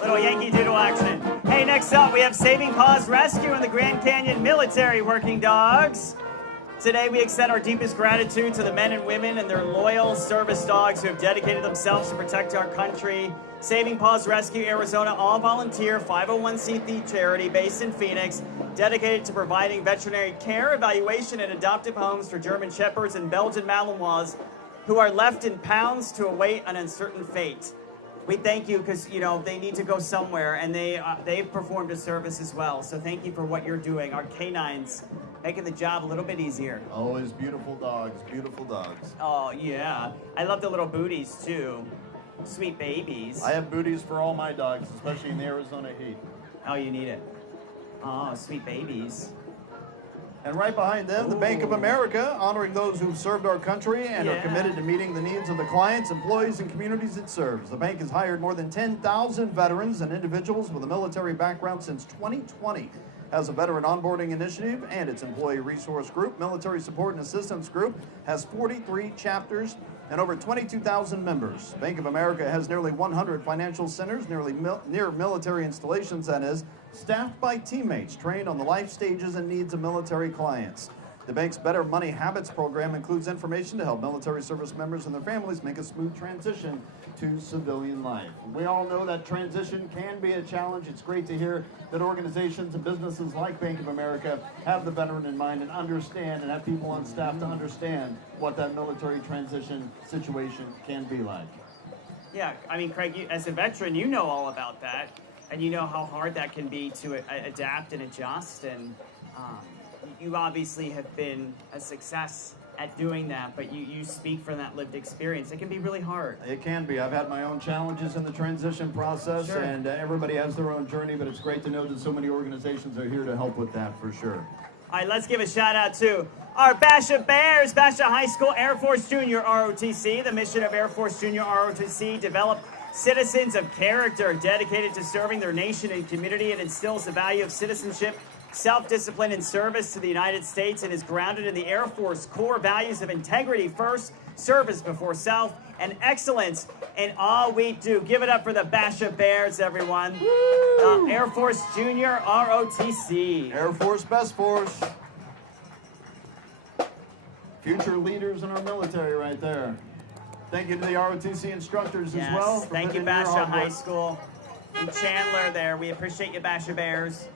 Little Yankee Doodle action. Hey, next up, we have Saving Paws Rescue and the Grand Canyon Military Working Dogs. Today, we extend our deepest gratitude to the men and women and their loyal service dogs who have dedicated themselves to protect our country. Saving Paws Rescue Arizona, all volunteer 501c3 charity based in Phoenix, dedicated to providing veterinary care, evaluation, and adoptive homes for German Shepherds and Belgian Malinois who are left in pounds to await an uncertain fate. We thank you because, you know, they need to go somewhere, and they've performed a service as well. So thank you for what you're doing. Our canines making the job a little bit easier. Always beautiful dogs, beautiful dogs. Oh, yeah. I love the little booties, too. Sweet babies. I have booties for all my dogs, especially in the Arizona heat. Oh, you need it. Oh, sweet babies. And right behind them, the Bank of America, honoring those who've served our country and are committed to meeting the needs of the clients, employees, and communities it serves. The bank has hired more than 10,000 veterans and individuals with a military background since 2020. Has a veteran onboarding initiative, and its employee resource group, military support and assistance group, has 43 chapters and over 22,000 members. Bank of America has nearly 100 financial centers, near military installations, that is, staffed by teammates trained on the life stages and needs of military clients. The bank's Better Money Habits program includes information to help military service members and their families make a smooth transition to civilian life. We all know that transition can be a challenge. It's great to hear that organizations and businesses like Bank of America have the veteran in mind and understand, and have people on staff to understand what that military transition situation can be like. Yeah, I mean, Craig, as a veteran, you know all about that, and you know how hard that can be to adapt and adjust, and you obviously have been a success at doing that, but you speak from that lived experience. It can be really hard. It can be. I've had my own challenges in the transition process, Sure. and everybody has their own journey, but it's great to know that so many organizations are here to help with that for sure. All right, let's give a shout out to our Basha Bears, Basha High School Air Force Junior ROTC. The mission of Air Force Junior ROTC: develop citizens of character dedicated to serving their nation and community. It instills the value of citizenship, self-discipline, and service to the United States, and is grounded in the Air Force core values of integrity first, service before self, and excellence in all we do. Give it up for the Basha Bears, everyone. Air Force Junior ROTC. Air Force, best force. Future leaders in our military right there. Thank you to the ROTC instructors as well. for Thank you, putting in your Basha hard High work. School. And Chandler there. We appreciate you, Basha Bears.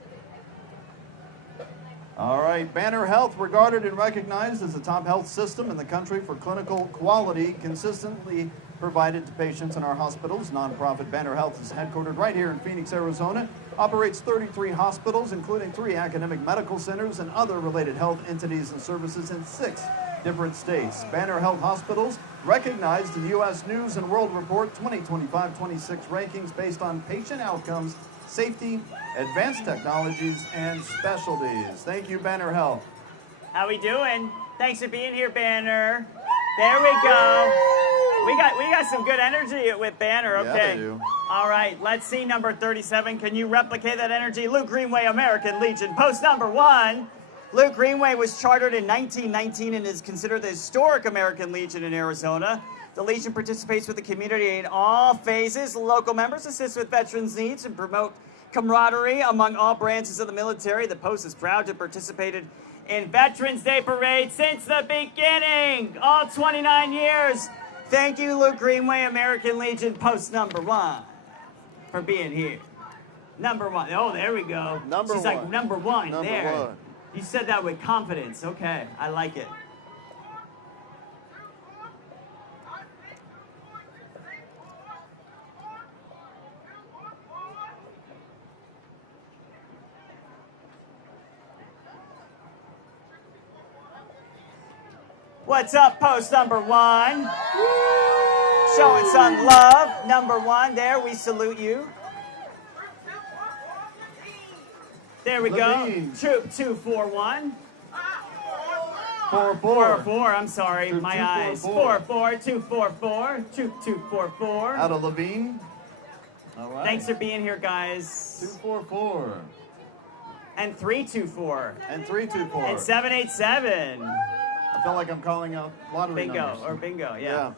All right, Banner Health, regarded and recognized as the top health system in the country for clinical quality, consistently provided to patients in our hospitals. Nonprofit Banner Health is headquartered right here in Phoenix, Arizona, operates 33 hospitals, including 3 academic medical centers and other related health entities and services in 6 different states. Banner Health Hospitals recognized in the U.S. News and World Report 2025-26 rankings based on patient outcomes, safety, advanced technologies, and specialties. Thank you, Banner Health. How we doing? Thanks for being here, Banner. There we go. We got some good energy with Banner. Okay. Yeah, they do. All right. Let's see number 37. Can you replicate that energy? Luke Greenway, American Legion. Post number 1. Luke Greenway was chartered in 1919 and is considered the historic American Legion in Arizona. The Legion participates with the community in all phases. Local members assist with veterans' needs and promote camaraderie among all branches of the military. The post is proud to have participated in Veterans Day Parade since the beginning, all 29 years. Thank you, Luke Greenway, American Legion, post number 1, for being here. Number 1. Oh, there we go. Number She's 1. like, number 1, Number there. 1. You said that with confidence. Okay, I like it. What's up, post number 1? Showing some love. Number 1, there, we salute you. There we Levine. go. Troop 241. 4-4. 4-4, I'm sorry, Troop my 244. eyes. 4-4, 244, Troop 244. Out of Levine. All right. Thanks for being here, guys. 244. And 324. And 324. And 787. I feel like I'm calling out lottery Bingo, numbers. or bingo, yeah.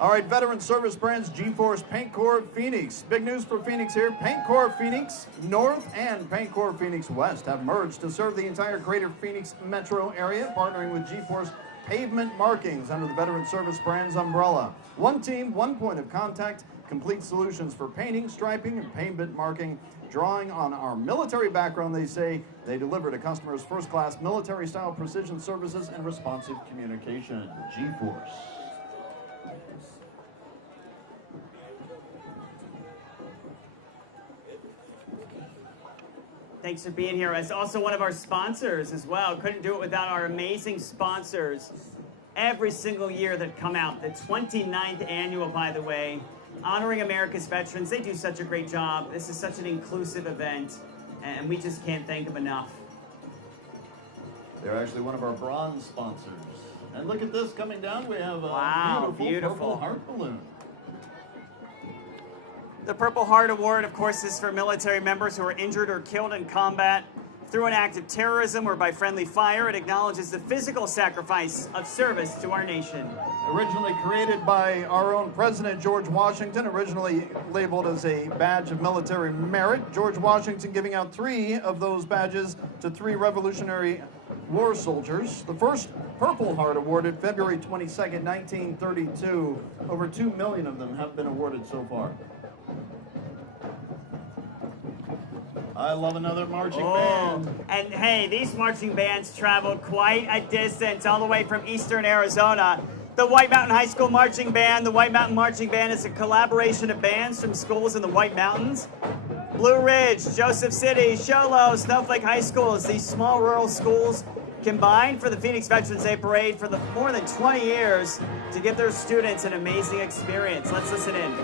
All right, veteran service brands, G-Force, Paint Corps, Phoenix. Big news for Phoenix here. Paint Corps Phoenix North and Paint Corps Phoenix West have merged to serve the entire greater Phoenix metro area, partnering with G-Force Pavement Markings under the veteran service brands umbrella. One team, one point of contact, complete solutions for painting, striping, and pavement marking. Drawing on our military background, they say, they deliver to customers first-class military-style precision services and responsive communication. G-Force. Thanks for being here. As also one of our sponsors as well. Couldn't do it without our amazing sponsors every single year that come out. The 29th annual, by the way, honoring America's veterans. They do such a great job. This is such an inclusive event, and we just can't thank them enough. They're actually one of our bronze sponsors. And look at this coming down. We have a Wow, beautiful. Purple Heart balloon. The Purple Heart Award, of course, is for military members who are injured or killed in combat through an act of terrorism or by friendly fire. It acknowledges the physical sacrifice of service to our nation. Originally created by our own President George Washington, originally labeled as a badge of military merit. George Washington giving out 3 of those badges to 3 Revolutionary War soldiers. The first Purple Heart awarded February 22nd, 1932. Over 2 million of them have been awarded so far. I love another marching band. And hey, these marching bands traveled quite a distance all the way from eastern Arizona. The White Mountain High School Marching Band. The White Mountain Marching Band is a collaboration of bands from schools in the White Mountains. Blue Ridge, Joseph City, Show Low, Snowflake High Schools. These small rural schools combined for the Phoenix Veterans Day Parade for more than 20 years to give their students an amazing experience. Let's listen in.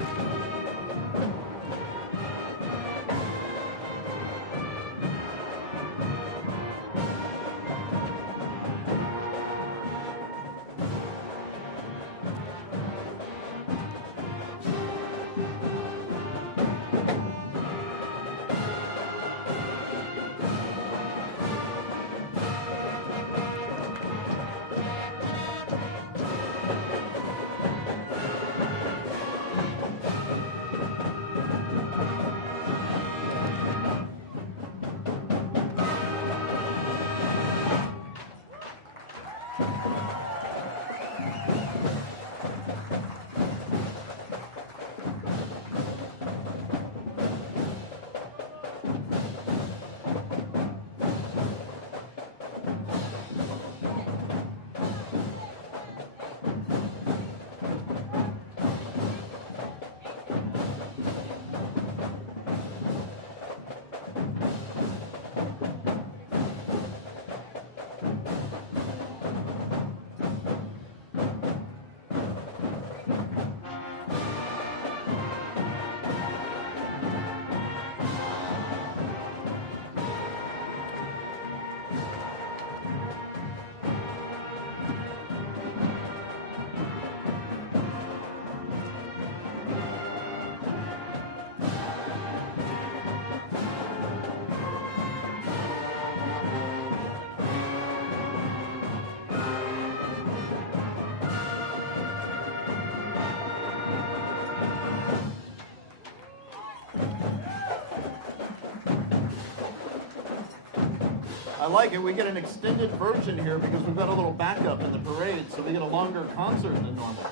I like it. We get an extended version here because we've got a little backup in the parade, so we get a longer concert than normal.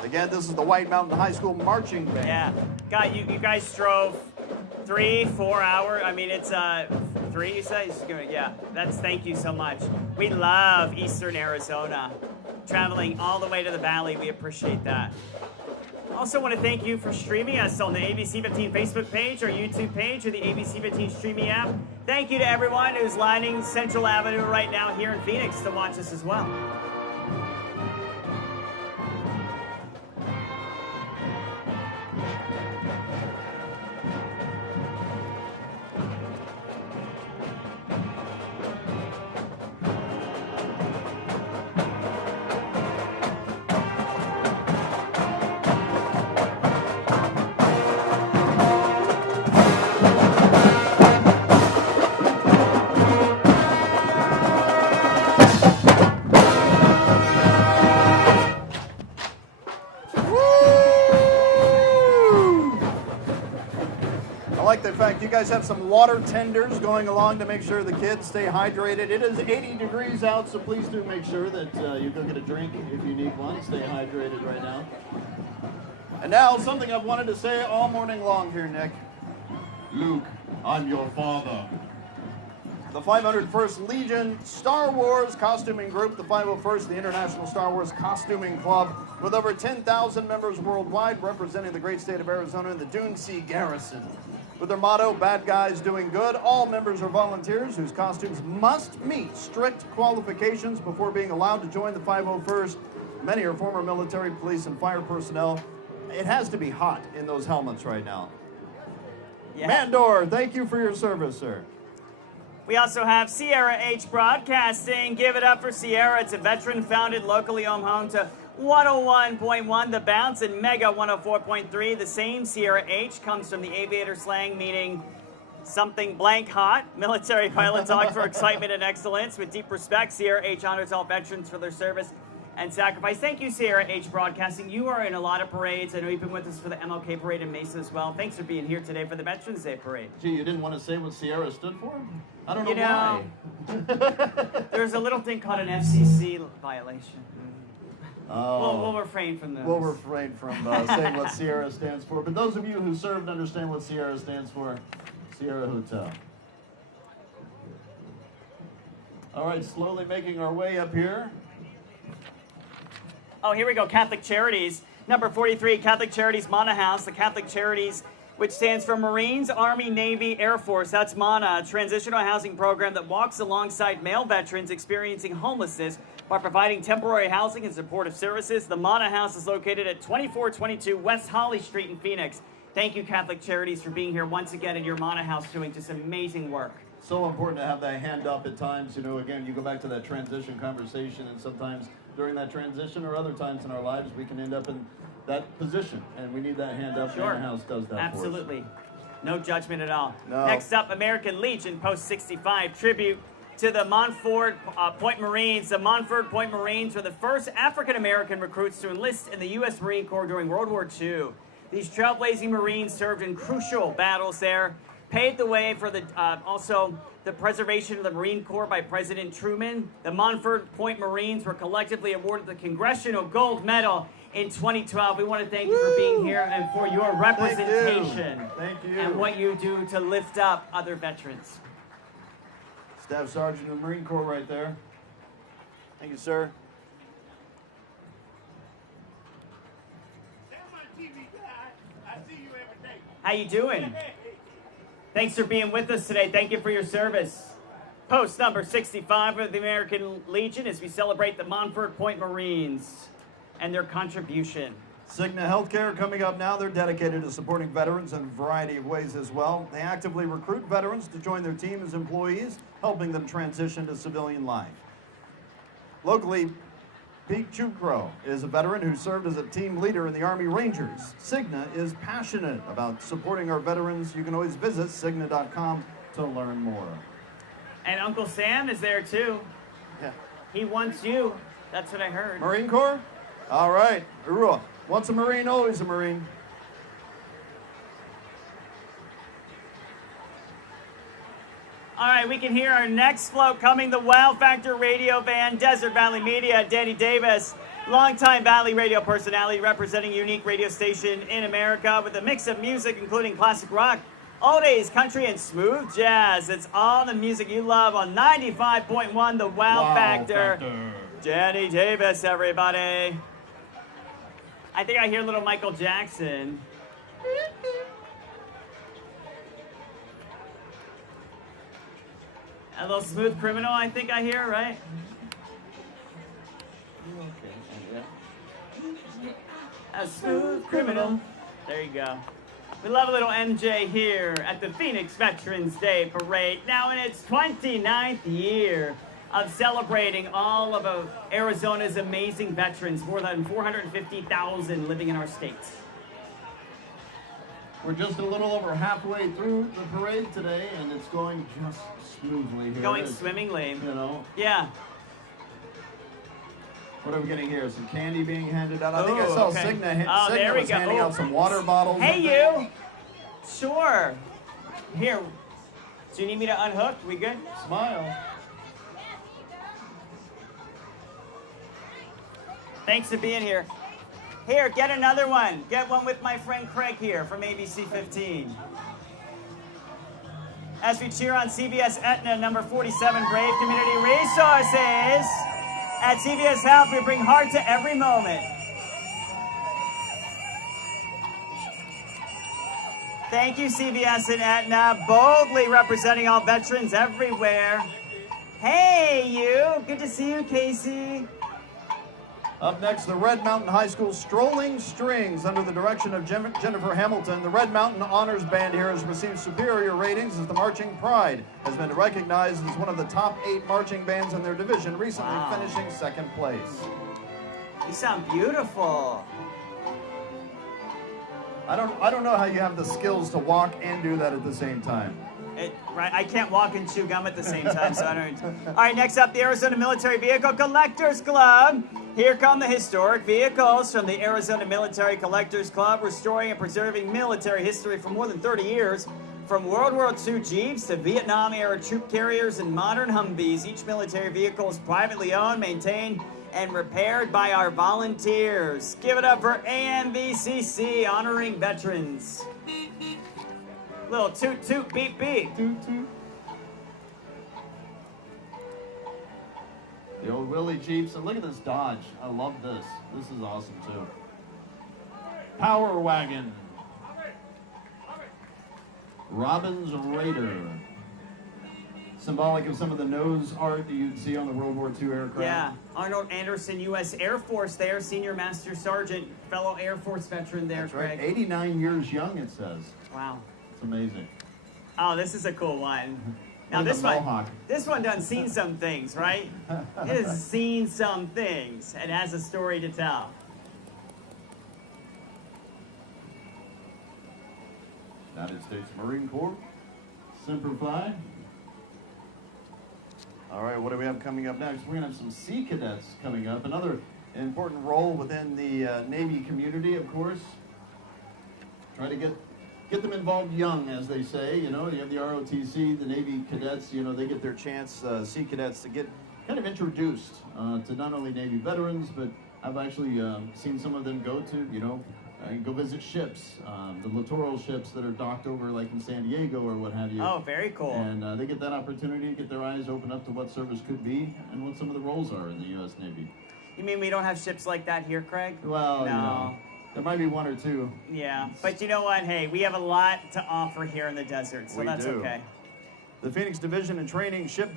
Again, this is the White Mountain High School Marching Band. Yeah. God, you guys drove 3-4 hours. I mean, it's 3, you say? Yeah, thank you so much. We love Eastern Arizona. Traveling all the way to the valley, we appreciate that. Also want to thank you for streaming us on the ABC15 Facebook page, our YouTube page, or the ABC15 streaming app. Thank you to everyone who's lining Central Avenue right now here in Phoenix to watch us as well. I like the fact you guys have some water tenders going along to make sure the kids stay hydrated. It is 80 degrees out, so please do make sure that you go get a drink if you need one. Stay hydrated right now. And now, something I've wanted to say all morning long here, Nick. Luke, I'm your father. The 501st Legion Star Wars Costuming Group, the 501st, the International Star Wars Costuming Club, with over 10,000 members worldwide, representing the great state of Arizona and the Dune Sea Garrison. With their motto, bad guys doing good, all members are volunteers whose costumes must meet strict qualifications before being allowed to join the 501st. Many are former military, police, and fire personnel. It has to be hot in those helmets right now. Yeah. Mandor, thank you for your service, sir. We also have Sierra H Broadcasting. Give it up for Sierra. It's a veteran-founded, locally owned home to 101.1 The Bounce and Mega 104.3. The same Sierra H comes from the aviator slang meaning something blank hot. Military pilot talk for excitement and excellence. With deep respect, Sierra H honors all veterans for their service and sacrifice. Thank you, Sierra H Broadcasting. You are in a lot of parades. I know you've been with us for the MLK Parade in Mesa as well. Thanks for being here today for the Veterans Day Parade. Gee, you didn't want to say what Sierra stood for? I don't know why. There's a little thing called an FCC violation. Oh. We'll refrain from those. We'll refrain from saying what Sierra stands for. But those of you who served understand what Sierra stands for. Sierra Hotel. All right, slowly making our way up here. Oh, here we go. Catholic Charities. Number 43, Catholic Charities Mana House. The Catholic Charities, which stands for Marines, Army, Navy, Air Force. That's Mana, a transitional housing program that walks alongside male veterans experiencing homelessness by providing temporary housing and supportive services. The Mana House is located at 2422 West Holly Street in Phoenix. Thank you, Catholic Charities, for being here once again in your Mana House doing just amazing work. So important to have that hand up at times. You know, again, you go back to that transition conversation, and sometimes during that transition or other times in our lives, we can end up in that position, and we need that hand up. Sure. And the house does that Absolutely. for us. No judgment at all. No. Next up, American Legion, Post 65, tribute to the Montford Point Marines. The Montford Point Marines were the first African-American recruits to enlist in the U.S. Marine Corps during World War II. These trailblazing Marines served in crucial battles there, paved the way for the also the preservation of the Marine Corps by President Truman. The Montford Point Marines were collectively awarded the Congressional Gold Medal in 2012. We want to thank you for being here and for your representation. Thank you. And what you do to lift up other veterans. Staff Sergeant of the Marine Corps right there. Thank you, sir. How you doing? Thanks for being with us today. Thank you for your service. Post number 65 of the American Legion as we celebrate the Montford Point Marines and their contribution. Cigna Healthcare coming up now. They're dedicated to supporting veterans in a variety of ways as well. They actively recruit veterans to join their team as employees, helping them transition to civilian life. Locally, Pete Chukro is a veteran who served as a team leader in the Army Rangers. Cigna is passionate about supporting our veterans. You can always visit Cigna.com to learn more. And Uncle Sam is there too. Yeah. He wants you. That's what I heard. Marine Corps? All right. Urua. Once a Marine, always a Marine. All right, we can hear our next float coming, the Wow Factor radio band, Desert Valley Media, Danny Davis, longtime Valley radio personality representing a unique radio station in America with a mix of music including classic rock, oldies, country, and smooth jazz. It's all the music you love on 95.1, the Wow Factor. Danny Davis, everybody. I think I hear little Michael Jackson. A little Smooth Criminal, I think I hear, right? A Smooth Criminal. There you go. We love a little MJ here at the Phoenix Veterans Day Parade, now in its 29th year of celebrating all of Arizona's amazing veterans, more than 450,000 living in our state. We're just a little over halfway through the parade today, and it's going just smoothly here. Going swimmingly. You know. Yeah. What are we getting here? Some candy being handed out. I think I saw okay. Cigna There we was go. handing out some water bottles. Hey, you. Sure. Here. Do you need me to unhook? We good? Smile. Thanks for being here. Here, get another one. Get one with my friend Craig here from ABC15. As we cheer on CVS Aetna, number 47, Brave Community Resources. At CVS Health, we bring heart to every moment. Thank you, CVS and Aetna, boldly representing all veterans everywhere. Hey, you. Good to see you, Casey. Up next, the Red Mountain High School Strolling Strings under the direction of Jennifer Hamilton. The Red Mountain Honors Band here has received superior ratings as the Marching Pride has been recognized as one of the top 8 marching bands in their division, recently finishing 2nd place. You sound beautiful. I don't know how you have the skills to walk and do that at the same time. Right, I can't walk and chew gum at the same time, so I don't. All right, next up, the Arizona Military Vehicle Collectors Club. Here come the historic vehicles from the Arizona Military Collectors Club, restoring and preserving military history for more than 30 years. From World War II Jeeps to Vietnam-era troop carriers and modern Humvees, each military vehicle is privately owned, maintained, and repaired by our volunteers. Give it up for AMVCC, honoring veterans. Little toot toot beep beep. Toot toot. The old Willie Jeeps, and look at this Dodge. I love this. This is awesome too. Power Wagon. Robbins Raider. Symbolic of some of the nose art that you'd see on the World War II aircraft. Yeah, Arnold Anderson, U.S. Air Force there, Senior Master Sergeant, fellow Air Force veteran there, That's right. Craig. 89 years young, it says. Wow. It's amazing. Oh, this is a cool one. Now Look at this the one, mohawk. this one done seen some things, right? It has seen some things and has a story to tell. United States Marine Corps. Semper Fi. All right, what do we have coming up next? We're going to have some Sea Cadets coming up. Another important role within the Navy community, of course. Try to get them involved young, as they say. You know, you have the ROTC, the Navy cadets, you know, they get their chance, Sea Cadets, to get kind of introduced to not only Navy veterans, but I've actually seen some of them go to, you know, go visit ships, the littoral ships that are docked over like in San Diego or what have you. Oh, very cool. And they get that opportunity to get their eyes open up to what service could be and what some of the roles are in the U.S. Navy. You mean we don't have ships like that here, Craig? Well, no. You know, there might be one or two. Yeah, but you know what? Hey, we have a lot to offer here in the desert, so We that's do. okay. The Phoenix Division and Training Ship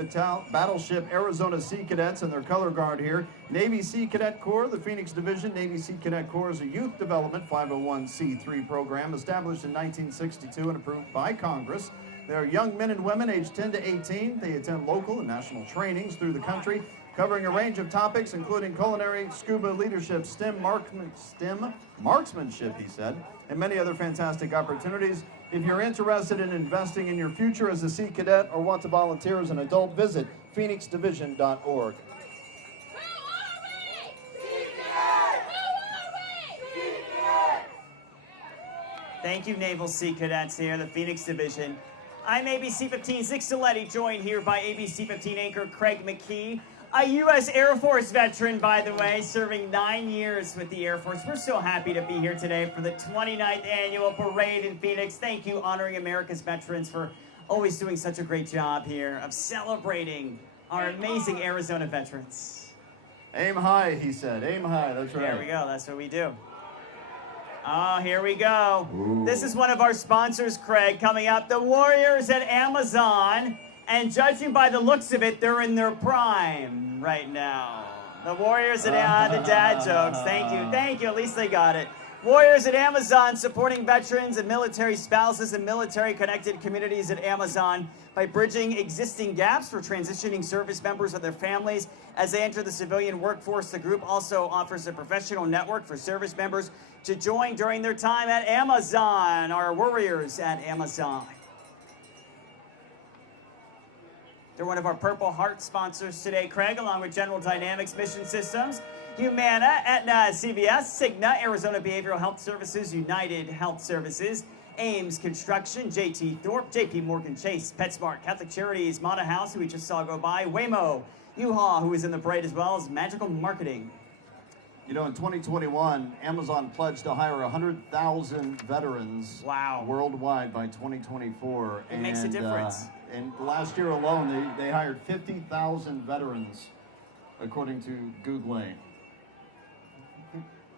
Battleship Arizona Sea Cadets and their color guard here. Navy Sea Cadet Corps, the Phoenix Division. Navy Sea Cadet Corps is a youth development 501c3 program established in 1962 and approved by Congress. They are young men and women aged 10 to 18. They attend local and national trainings through the country, covering a range of topics, including culinary, scuba, leadership, STEM marksmanship, he said, and many other fantastic opportunities. If you're interested in investing in your future as a Sea Cadet or want to volunteer as an adult, visit phoenixdivision.org. Thank you, Naval Sea Cadets here, the Phoenix Division. I'm ABC15 Zig Saletti, joined here by ABC15 anchor Craig McKee, a U.S. Air Force veteran, by the way, serving 9 years with the Air Force. We're so happy to be here today for the 29th annual parade in Phoenix. Thank you, honoring America's veterans, for always doing such a great job here of celebrating our amazing Arizona veterans. Aim high, he said. Aim high, that's right. There we go, that's what we do. Oh, here we go. Ooh. This is one of our sponsors, Craig, coming up. The Warriors at Amazon. And judging by the looks of it, they're in their prime right now. The Warriors at the dad jokes. Thank you. At least they got it. Warriors at Amazon, supporting veterans and military spouses and military-connected communities at Amazon by bridging existing gaps for transitioning service members and their families as they enter the civilian workforce. The group also offers a professional network for service members to join during their time at Amazon. Our Warriors at Amazon. They're one of our Purple Heart sponsors today, Craig, along with General Dynamics Mission Systems, Humana, Aetna, CVS, Cigna, Arizona Behavioral Health Services, United Health Services, Ames Construction, JT Thorpe, JP Morgan Chase, PetSmart, Catholic Charities, Mata House, who we just saw go by, Waymo, U-Haul, who is in the parade, as well as Magical Marketing. You know, in 2021, Amazon pledged to hire 100,000 veterans worldwide by 2024. It makes a difference. And last year alone, they hired 50,000 veterans, according to Google.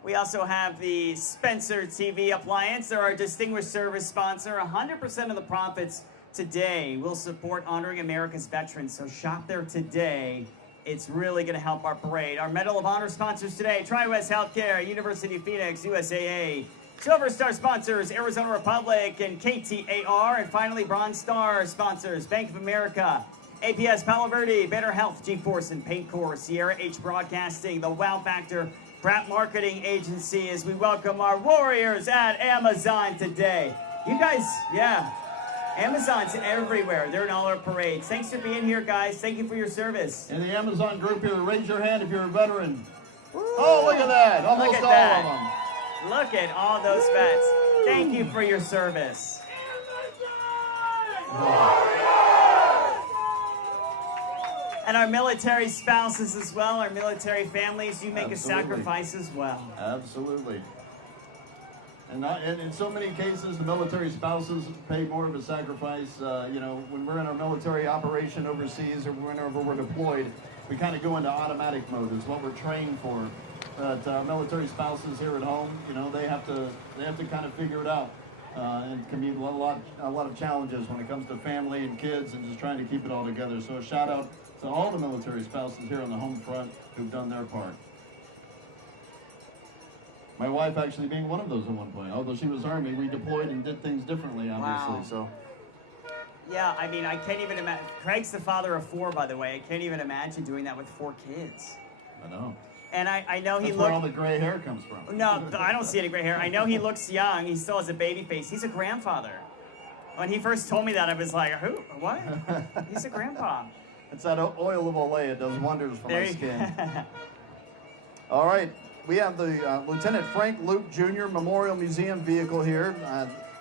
We also have the Spencer TV appliance. They're our distinguished service sponsor. 100% of the profits today will support honoring America's veterans. So shop there today. It's really going to help our parade. Our Medal of Honor sponsors today: TriWest Healthcare, University of Phoenix, USAA. Silver Star sponsors: Arizona Republic and KTAR. And finally, Bronze Star sponsors: Bank of America, APS Palo Verde, Better Health, G-Force, and PaintCore. Sierra H Broadcasting, the Wow Factor Pratt Marketing Agency, as we welcome our Warriors at Amazon today. You guys, Amazon's everywhere. They're in all our parades. Thanks for being here, guys. Thank you for your service. In the Amazon group here, raise your hand if you're a veteran. Woo. Oh, look at that. Almost look at all that. of them. Look at all those vets. Thank you for your service. And our military spouses as well, our military families, you make a sacrifice as well. Absolutely. And in so many cases, the military spouses pay more of a sacrifice. You know, when we're in our military operation overseas or whenever we're deployed, we kind of go into automatic mode. It's what we're trained for. But military spouses here at home, you know, they have to kind of figure it out. And it can be a lot of challenges when it comes to family and kids and just trying to keep it all together. So a shout out to all the military spouses here on the home front who've done their part. My wife actually being one of those at one point. Although she was Army, we deployed and did things differently, obviously. Wow. So. Yeah, I mean, I can't even imagine. Craig's the father of 4, by the way. I can't even imagine doing that with 4 kids. I know. And I know That's where all the gray hair comes from. No, I don't see any gray hair. I know he looks young. He still has a baby face. He's a grandfather. When he first told me that, I was like, who? What? He's a grandpa. It's that oil of Olay. It does wonders for my skin. Go. All right. We have the Lieutenant Frank Luke Jr. Memorial Museum vehicle here.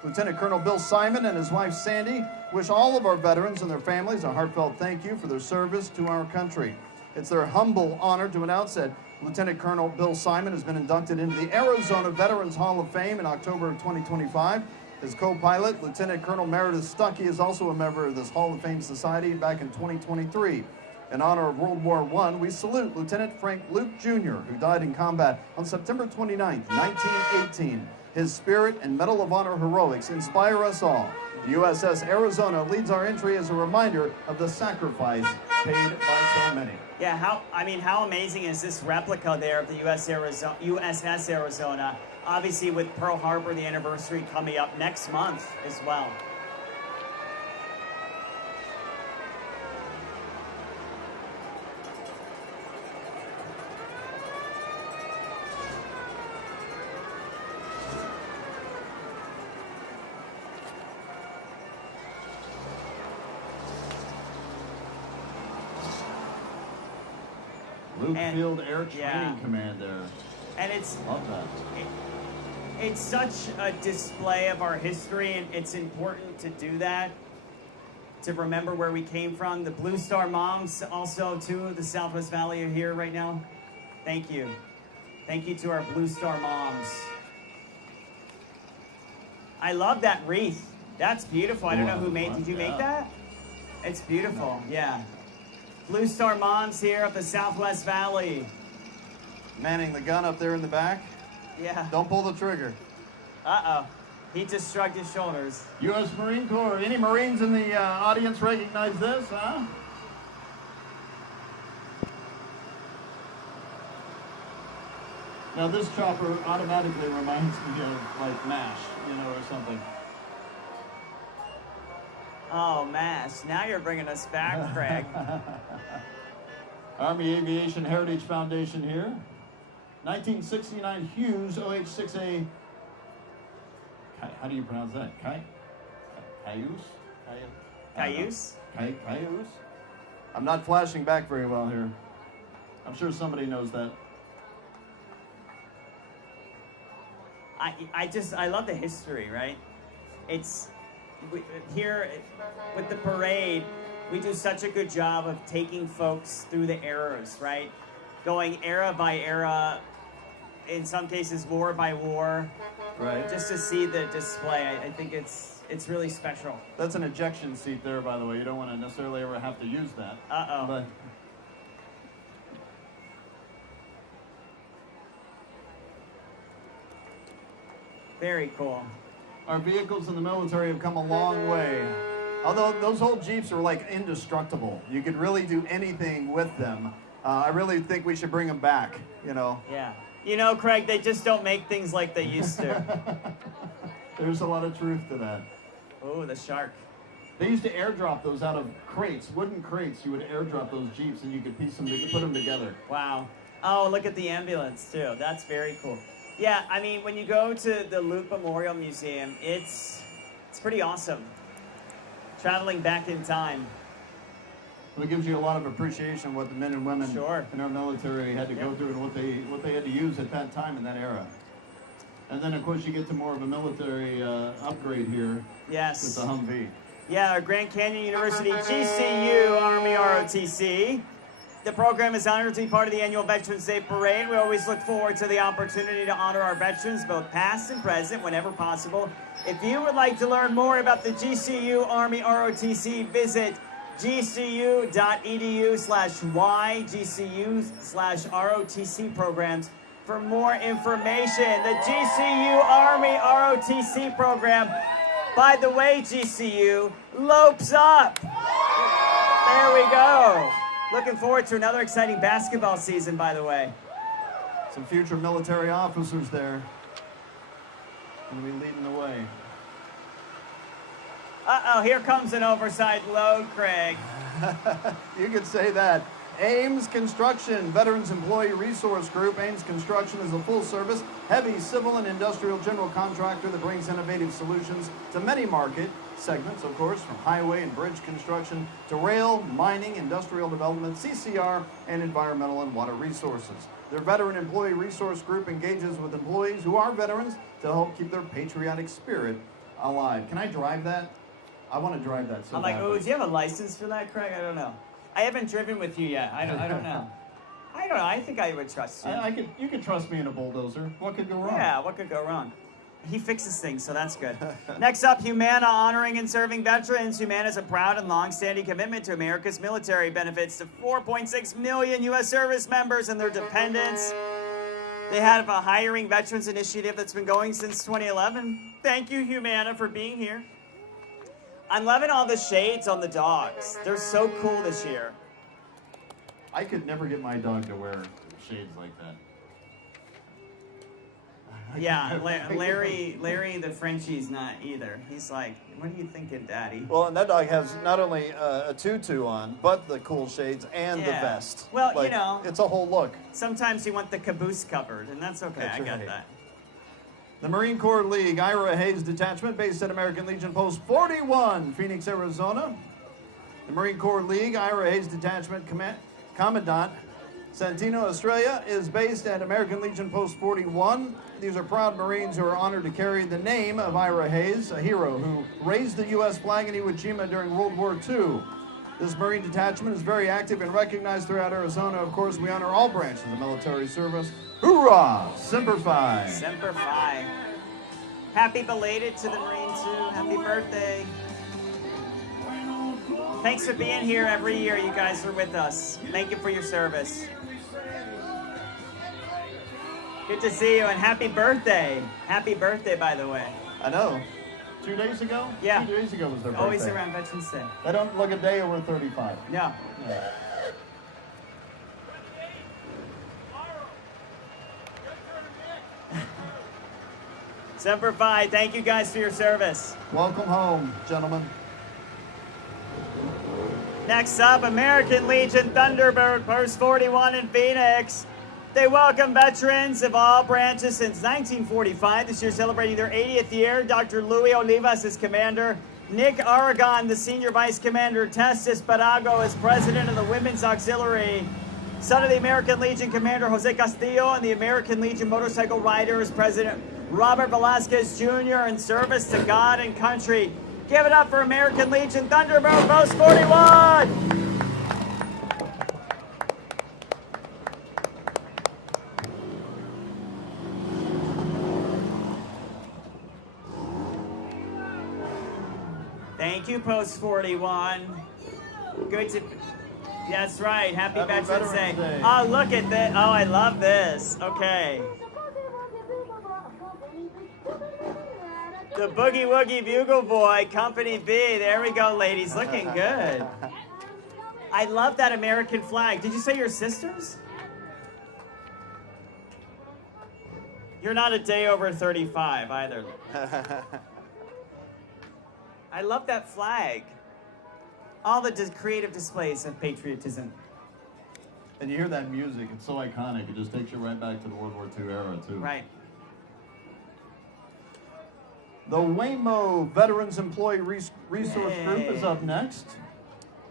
Lieutenant Colonel Bill Simon and his wife Sandy wish all of our veterans and their families a heartfelt thank you for their service to our country. It's their humble honor to announce that Lieutenant Colonel Bill Simon has been inducted into the Arizona Veterans Hall of Fame in October of 2025. His co-pilot, Lieutenant Colonel Meredith Stuckey, is also a member of this Hall of Fame Society back in 2023. In honor of World War I, we salute Lieutenant Frank Luke Jr., who died in combat on September 29, 1918. His spirit and Medal of Honor heroics inspire us all. The USS Arizona leads our entry as a reminder of the sacrifice paid by so many. Yeah, how amazing is this replica there of the USS Arizona? Obviously, with Pearl Harbor, the anniversary coming up next month as well. Luke Field Air Training Command there. And it's love that. It's such a display of our history, and it's important to do that. to remember where we came from. The Blue Star moms, also too, the Southwest Valley are here right now. Thank you. Thank you to our Blue Star moms. I love that wreath. That's beautiful. I don't know who made. Did you make that? It's beautiful. Yeah. Blue Star moms here up the Southwest Valley. Manning the gun up there in the back. Yeah. Don't pull the trigger. Uh-oh. He just shrugged his shoulders. U.S. Marine Corps. Any Marines in the audience recognize this, huh? Now this chopper automatically reminds me of like MASH, you know, or something. Oh, MASH. Now you're bringing us back, Craig. Army Aviation Heritage Foundation here. 1969 Hughes OH-6A. How do you pronounce that? Cayuse? Cayuse? Cayuse? I'm not flashing back very well here. I'm sure somebody knows that. I love the history, right? Here with the parade, we do such a good job of taking folks through the eras, right? Going era by era, in some cases war by war, right? Just to see the display. I think it's really special. That's an ejection seat there, by the way. You don't want to necessarily ever have to use that. Uh-oh. But very cool. our vehicles in the military have come a long way. Although those old Jeeps are like indestructible. You could really do anything with them. I really think we should bring them back, you know. Yeah. You know, Craig, they just don't make things like they used to. There's a lot of truth to that. Oh, the shark. They used to airdrop those out of crates, wooden crates. You would airdrop those Jeeps and you could put them together. Wow. Oh, look at the ambulance, too. That's very cool. Yeah, I mean, when you go to the Luke Memorial Museum, it's pretty awesome. Traveling back in time. Well, it gives you a lot of appreciation what the men and women Sure. in our military had to go through and what they had to use at that time in that era. And then, of course, you get to more of a military upgrade here Yes. with the Humvee. Yeah, our Grand Canyon University GCU Army ROTC. The program is honored to be part of the annual Veterans Day Parade. We always look forward to the opportunity to honor our veterans, both past and present, whenever possible. If you would like to learn more about the GCU Army ROTC, visit gcu.edu/y, GCU/ROTC programs for more information. The GCU Army ROTC program, by the way, GCU, lopes up. There we go. Looking forward to another exciting basketball season, by the way. Some future military officers there. Going to be leading the way. Uh-oh, here comes an oversized load, Craig. You could say that. Ames Construction, Veterans Employee Resource Group. Ames Construction is a full-service, heavy civil and industrial general contractor that brings innovative solutions to many market segments, of course, from highway and bridge construction to rail, mining, industrial development, CCR, and environmental and water resources. Their Veteran Employee Resource Group engages with employees who are veterans to help keep their patriotic spirit alive. Can I drive that? I want to drive that so I'm like, badly. oh, do you have a license for that, Craig? I don't know. I haven't driven with you yet. I don't know. I don't know. I think I would trust you. You could trust me in a bulldozer. What could go wrong? Yeah, what could go wrong? He fixes things, so that's good. Next up, Humana honoring and serving veterans. Humana is a proud and long-standing commitment to America's military benefits to 4.6 million U.S. service members and their dependents. They have a hiring veterans initiative that's been going since 2011. Thank you, Humana, for being here. I'm loving all the shades on the dogs. They're so cool this year. I could never get my dog to wear shades like that. Yeah, Larry the Frenchie's not either. He's like, what are you thinking, Daddy? Well, and that dog has not only a tutu on, but the cool shades and the vest. Well, like, you know. it's a whole look. Sometimes you want the caboose covered, and that's okay. That's I got right. that. The Marine Corps League, Ira Hayes Detachment, based at American Legion Post 41, Phoenix, Arizona. The Marine Corps League, Ira Hayes Detachment Commandant Santino, Australia is based at American Legion Post 41. These are proud Marines who are honored to carry the name of Ira Hayes, a hero who raised the U.S. flag in Iwo Jima during World War II. This Marine detachment is very active and recognized throughout Arizona. Of course, we honor all branches of military service. Hoorah! Semper Fi! Semper Fi. Happy belated to the Marine too. Happy birthday. Thanks for being here every year. You guys are with us. Thank you for your service. Good to see you and happy birthday. Happy birthday, by the way. I know. 2 days ago? Yeah. 2 days ago was their birthday. Always around Veterans Day. They don't look a day over 35. Yeah. Yeah. Semper Fi, thank you guys for your service. Welcome home, gentlemen. Next up, American Legion Thunderbird, Post 41 in Phoenix. They welcome veterans of all branches since 1945. This year celebrating their 80th year. Dr. Louis Olivas is commander. Nick Aragon, the senior vice commander. Tess Esparago is president of the Women's Auxiliary. Son of the American Legion commander Jose Castillo and the American Legion motorcycle riders president Robert Velasquez Jr. in service to God and country. Give it up for American Legion Thunderbird Post 41! Thank you, Post 41. Good to... That's right. Happy Veterans Day. Oh, look at this. Oh, I love this. Okay. The Boogie Woogie Bugle Boy, Company B. There we go, ladies. Looking good. I love that American flag. Did you say your sisters? You're not a day over 35 either. I love that flag. All the creative displays of patriotism. And you hear that music, it's so iconic. It just takes you right back to the World War II era, too. Right. The Waymo Veterans Employee Resource Group is up next.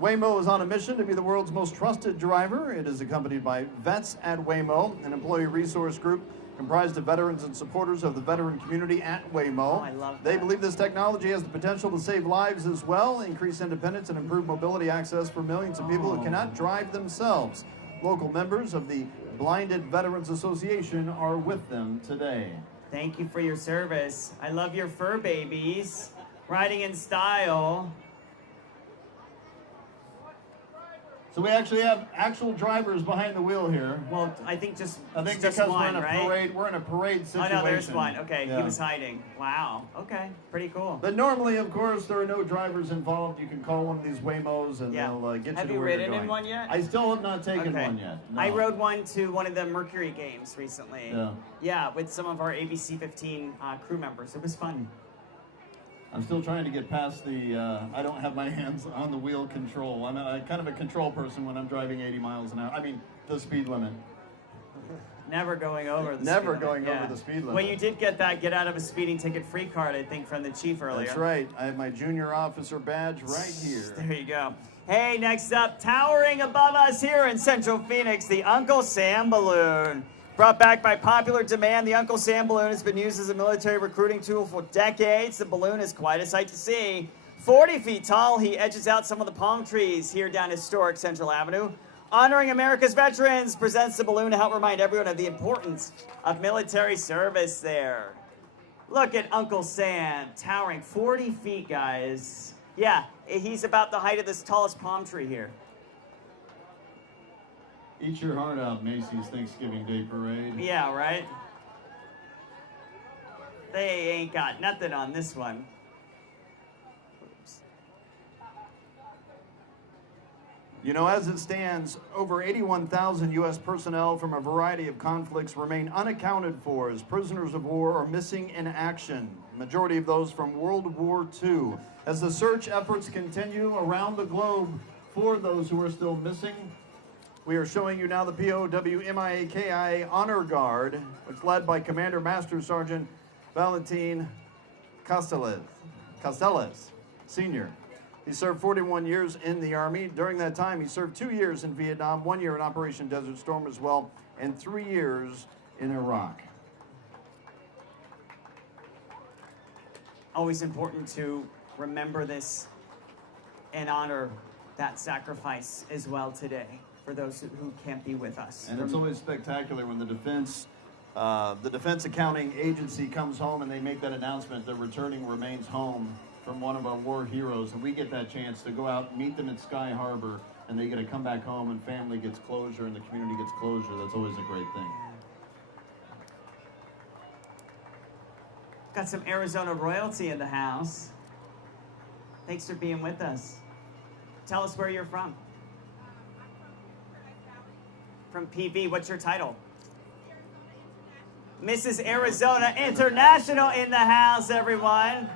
Waymo is on a mission to be the world's most trusted driver. It is accompanied by Vets at Waymo, an employee resource group comprised of veterans and supporters of the veteran community at Waymo. Oh, I love that. They believe this technology has the potential to save lives as well, increase independence, and improve mobility access for millions of people who cannot drive themselves. Local members of the Blinded Veterans Association are with them today. Thank you for your service. I love your fur babies. Riding in style. So we actually have actual drivers behind the wheel here. Well, I think just Because one, we're in a right? parade. We're in a parade situation. Oh, no, there's one. Okay, Yeah. he was hiding. Wow. Okay, pretty cool. But normally, of course, there are no drivers involved. You can call one of these Waymos and Yeah. they'll get Have you you to where you're ridden in going. one yet? I still have not taken Okay. one yet. No. I rode one to one of the Mercury games recently. Yeah. Yeah, with some of our ABC15 crew members. It was fun. I'm still trying to get past the, I don't have my hands on the wheel control. I'm kind of a control person when I'm driving 80 miles an hour. I mean, the speed limit. Never going over the Never speed going limit. over the speed limit. Well, you did get that get out of a speeding ticket free card, I think, from the chief earlier. That's right. I have my junior officer badge right here. There you go. Hey, next up, towering above us here in Central Phoenix, the Uncle Sam balloon. Brought back by popular demand, the Uncle Sam balloon has been used as a military recruiting tool for decades. The balloon is quite a sight to see. 40 feet tall, he edges out some of the palm trees here down historic Central Avenue. Honoring America's veterans, presents the balloon to help remind everyone of the importance of military service there. Look at Uncle Sam, towering 40 feet, guys. Yeah, he's about the height of this tallest palm tree here. Eat your heart out, Macy's Thanksgiving Day Parade. Yeah, right? They ain't got nothing on this one. Oops. You know, as it stands, over 81,000 U.S. personnel from a variety of conflicts remain unaccounted for as prisoners of war or missing in action. Majority of those from World War II. As the search efforts continue around the globe for those who are still missing, we are showing you now the POW-MIAKI Honor Guard, which is led by Commander Master Sergeant Valentin Castellas, Sr. He served 41 years in the Army. During that time, he served 2 years in Vietnam, 1 year in Operation Desert Storm as well, and 3 years in Iraq. Always important to remember this and honor that sacrifice as well today for those who can't be with us. And it's always spectacular when the Defense Accounting Agency comes home and they make that announcement they're returning remains home from one of our war heroes, and we get that chance to go out, meet them at Sky Harbor, and they get to come back home and family gets closure and the community gets closure. That's always a great thing. Got some Arizona royalty in the house. Thanks for being with us. Tell us where you're from. From PV, what's your title? Mrs. Arizona International in the house, everyone.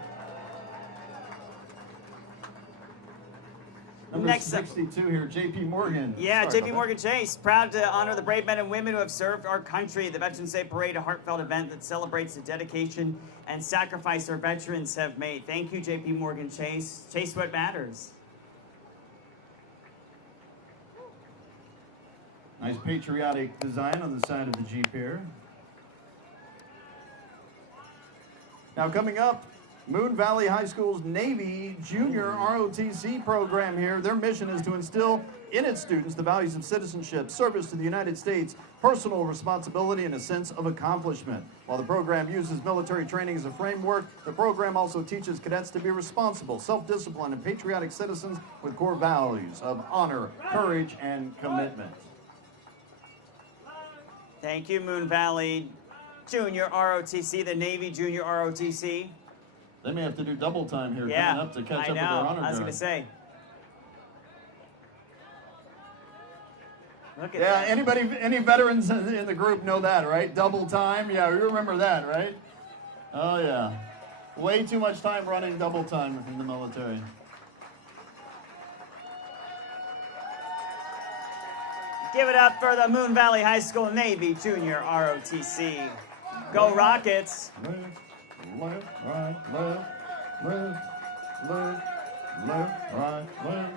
Number Next up. 62 here, J.P. Morgan. Yeah, Sorry J.P. about Morgan Chase, proud to honor the brave men and women who have served our country. The Veterans Day Parade, a heartfelt event that celebrates the dedication and sacrifice our veterans have made. Thank you, J.P. Morgan Chase. Chase what matters. Nice patriotic design on the side of the Jeep here. Now coming up, Moon Valley High School's Navy Junior ROTC program here. Their mission is to instill in its students the values of citizenship, service to the United States, personal responsibility, and a sense of accomplishment. While the program uses military training as a framework, the program also teaches cadets to be responsible, self-disciplined, and patriotic citizens with core values of honor, courage, and commitment. Thank you, Moon Valley Junior ROTC, the Navy Junior ROTC. They may have to do double time here Yeah, coming up to catch I up know. with their honor I was guard. going to say. Look at Yeah, that. any veterans in the group know that, right? Double time. Yeah, we remember that, right? Oh yeah, way too much time running double time in the military. Give it up for the Moon Valley High School Navy Junior ROTC. Go Rockets. Left, right, left, left, left, left, right, left.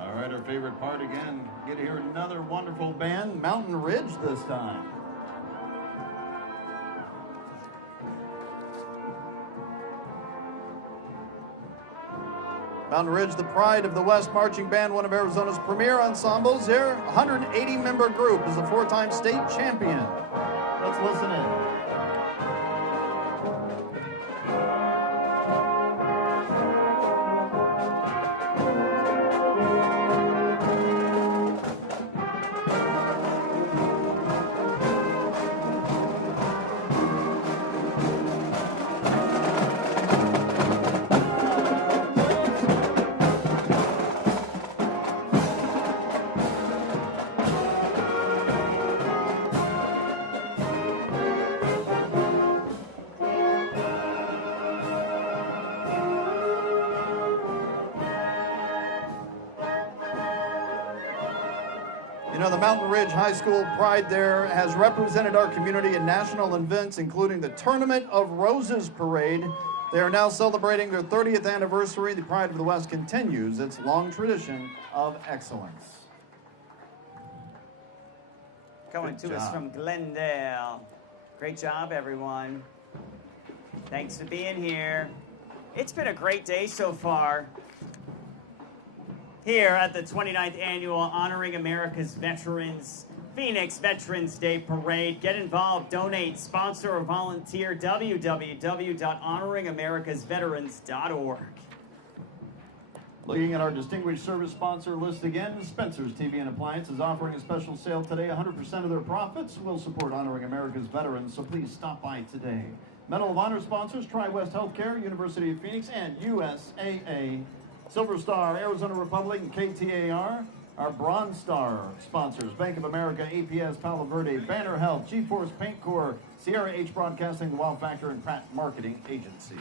All right, our favorite part again. Get to hear another wonderful band, Mountain Ridge this time. Mountain Ridge, the pride of the West Marching Band, one of Arizona's premier ensembles. Their 180-member group is a 4-time state champion. Let's listen in. You know, the Mountain Ridge High School pride there has represented our community in national events, including the Tournament of Roses Parade. They are now celebrating their 30th anniversary. The Pride of the West continues its long tradition of excellence. Coming Good to us job. from Glendale. Great job, everyone. Thanks for being here. It's been a great day so far. Here at the 29th Annual Honoring America's Veterans Phoenix Veterans Day Parade. Get involved, donate, sponsor, or volunteer. www.honoringamericasveterans.org. Looking at our distinguished service sponsor list again, Spencer's TV and Appliance is offering a special sale today. 100% of their profits will support Honoring America's Veterans, so please stop by today. Medal of Honor sponsors, Tri-West Healthcare, University of Phoenix, and USAA. Silver Star, Arizona Republic, and KTAR. Our Bronze Star sponsors, Bank of America, APS, Palo Verde, Banner Health, G-Force Paint Corps, Sierra H Broadcasting, The Wow Factor, and Pratt Marketing Agency.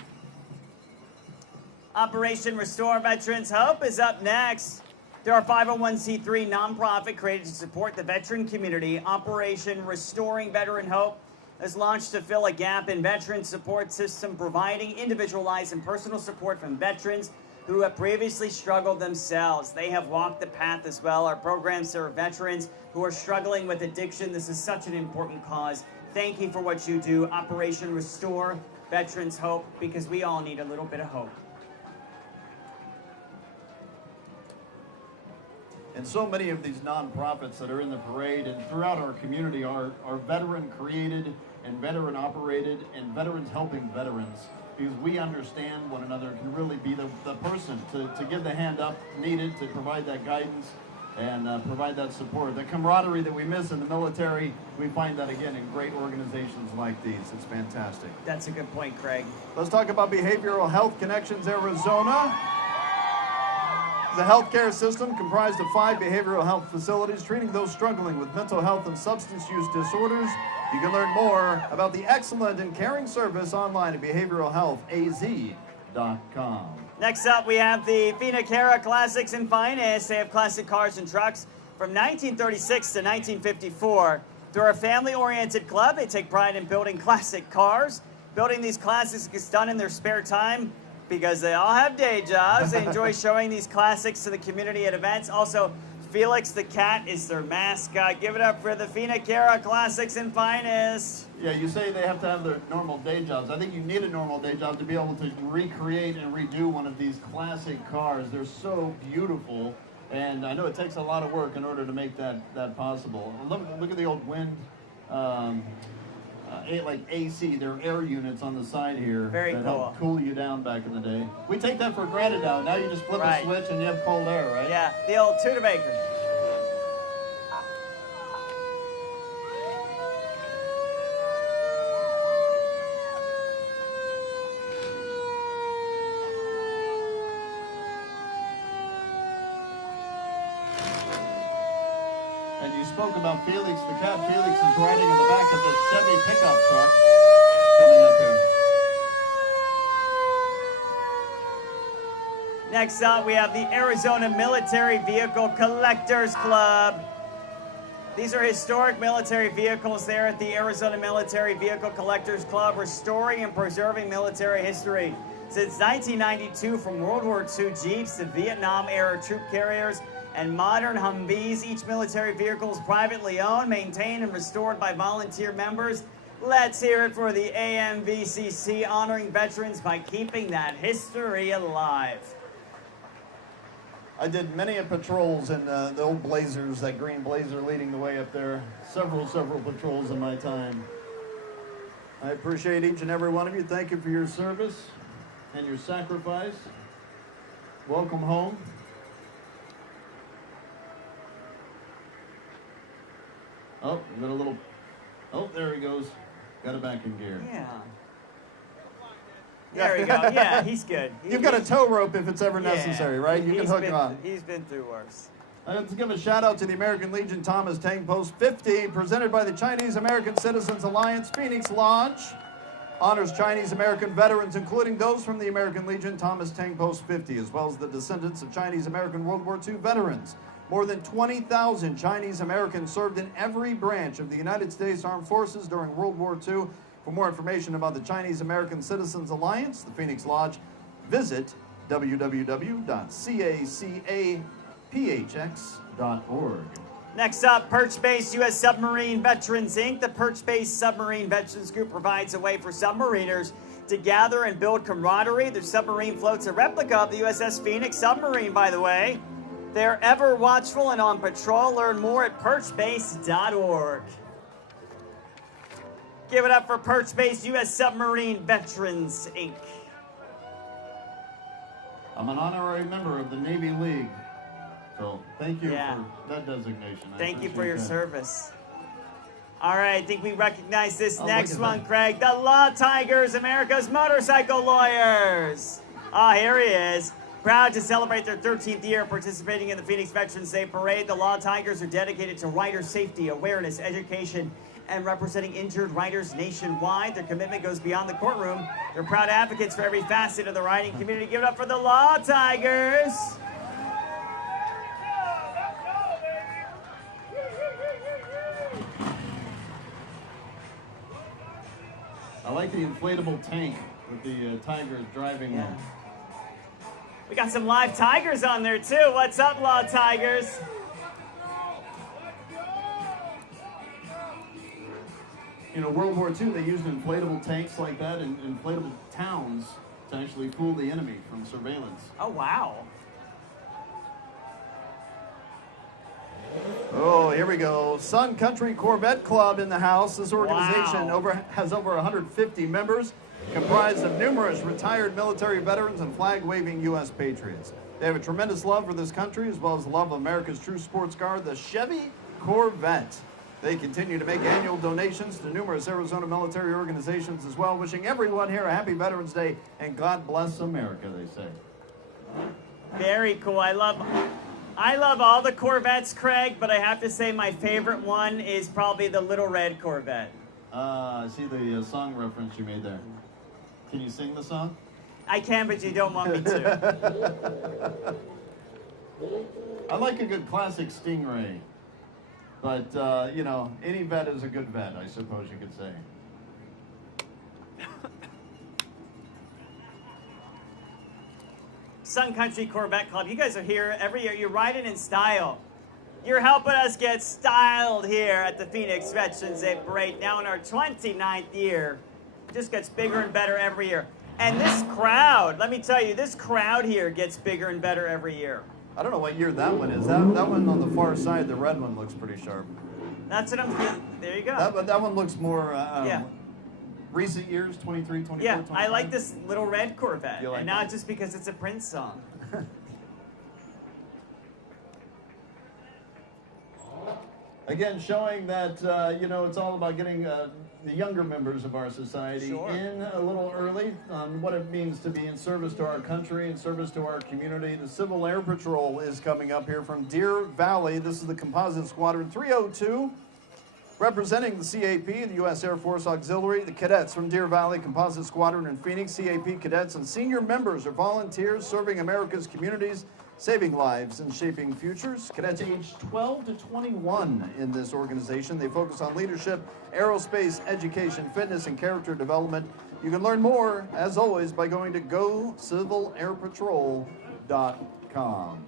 Operation Restore Veterans Hope is up next. They're a 501c3 nonprofit created to support the veteran community. Operation Restoring Veteran Hope is launched to fill a gap in veteran support system, providing individualized and personal support from veterans who have previously struggled themselves. They have walked the path as well. Our programs serve veterans who are struggling with addiction. This is such an important cause. Thank you for what you do. Operation Restore Veterans Hope, because we all need a little bit of hope. And so many of these nonprofits that are in the parade and throughout our community are veteran created and veteran operated and veterans helping veterans, because we understand one another, can really be the person to give the hand up needed to provide that guidance and provide that support. The camaraderie that we miss in the military, we find that again in great organizations like these. It's fantastic. That's a good point, Craig. Let's talk about Behavioral Health Connections Arizona. The healthcare system comprised of 5 behavioral health facilities treating those struggling with mental health and substance use disorders. You can learn more about the excellent and caring service online at behavioralhealthaz.com. Next up, we have the Phoenix Classics and Finest. They have classic cars and trucks from 1936 to 1954. They're a family-oriented club. They take pride in building classic cars. Building these classics is done in their spare time because they all have day jobs. They enjoy showing these classics to the community at events. Also, Felix the cat is their mascot. Give it up for the Phoenix Classics and Finest. Yeah, you say they have to have their normal day jobs. I think you need a normal day job to be able to recreate and redo one of these classic cars. They're so beautiful, and I know it takes a lot of work in order to make that possible. Look at the old wind, like AC, there are air units on the side here. Very that cool. help cool you down back in the day. We take that for granted now. Now you just flip a switch and you have cold air, right? Yeah, the old Studebaker. And you spoke about Felix the cat. Felix is riding in the back of the Chevy pickup truck coming up here. Next up, we have the Arizona Military Vehicle Collectors Club. These are historic military vehicles there at the Arizona Military Vehicle Collectors Club, restoring and preserving military history. Since 1992, from World War II Jeeps to Vietnam-era troop carriers and modern Humvees, each military vehicle is privately owned, maintained, and restored by volunteer members. Let's hear it for the AMVCC, honoring veterans by keeping that history alive. I did many patrols in the old Blazers, that green Blazer leading the way up there. Several patrols in my time. I appreciate each and every one of you. Thank you for your service and your sacrifice. Welcome home. Oh, we got a little, oh, there he goes. Got it back in gear. Yeah. There we go. Yeah, he's good. You've got a tow rope if it's ever necessary, right? You can hook it on. He's been through worse. Let's give a shout out to the American Legion Thomas Tank Post 50, presented by the Chinese American Citizens Alliance Phoenix Lodge. Honors Chinese American veterans, including those from the American Legion Thomas Tank Post 50, as well as the descendants of Chinese American World War II veterans. More than 20,000 Chinese Americans served in every branch of the United States Armed Forces during World War II. For more information about the Chinese American Citizens Alliance, the Phoenix Lodge, visit www.cacaphx.org. Next up, Perch-based U.S. Submarine Veterans, Inc. The Perch-based Submarine Veterans Group provides a way for submariners to gather and build camaraderie. Their submarine floats a replica of the USS Phoenix submarine, by the way. They're ever watchful and on patrol. Learn more at perchbase.org. Give it up for Perch-based U.S. Submarine Veterans, Inc. I'm an honorary member of the Navy League, so thank you for that designation. Thank you for your service. All right, I think we recognize this next one, Craig. The Law Tigers, America's motorcycle lawyers. Ah, here he is. Proud to celebrate their 13th year participating in the Phoenix Veterans Day Parade. The Law Tigers are dedicated to rider safety, awareness, education, and representing injured riders nationwide. Their commitment goes beyond the courtroom. They're proud advocates for every facet of the riding community. Give it up for the Law Tigers. I like the inflatable tank with the Tigers driving Yeah. We got some live Tigers on there too. What's up, Law Tigers? You know, World War II, they used inflatable tanks like that and inflatable towns to actually fool the enemy from surveillance. Oh, wow. Oh, here we go. Sun Country Corvette Club in the house. This organization Wow. has over 150 members, comprised of numerous retired military veterans and flag-waving U.S. patriots. They have a tremendous love for this country, as well as the love of America's true sports car, the Chevy Corvette. They continue to make annual donations to numerous Arizona military organizations as well, wishing everyone here a happy Veterans Day, and God bless America, they say. Very cool. I love all the Corvettes, Craig, but I have to say my favorite one is probably the Little Red Corvette. I see the song reference you made there. Can you sing the song? I can, but you don't want me to. I like a good classic Stingray. But, you know, any vet is a good vet, I suppose you could say. Sun Country Corvette Club, you guys are here every year. You're riding in style. You're helping us get styled here at the Phoenix Veterans Day Parade, now in our 29th year. It just gets bigger and better every year. And this crowd, let me tell you, this crowd here gets bigger and better every year. I don't know what year that one is. That one on the far side, the red one, looks pretty sharp. That's what I'm thinking. There you go. That one looks more Yeah. recent years, 23, 24, Yeah, 25. I like this Little Red Corvette, You like and not that? just because it's a Prince song. Again, showing that, you know, it's all about getting the younger members of our society Sure. in a little early on what it means to be in service to our country, in service to our community. The Civil Air Patrol is coming up here from Deer Valley. This is the Composite Squadron 302. Representing the CAP, the U.S. Air Force Auxiliary, the cadets from Deer Valley Composite Squadron in Phoenix, CAP cadets and senior members are volunteers serving America's communities, saving lives and shaping futures. Cadets aged 12 to 21 in this organization. They focus on leadership, aerospace, education, fitness, and character development. You can learn more, as always, by going to GoCivilAirPatrol.com.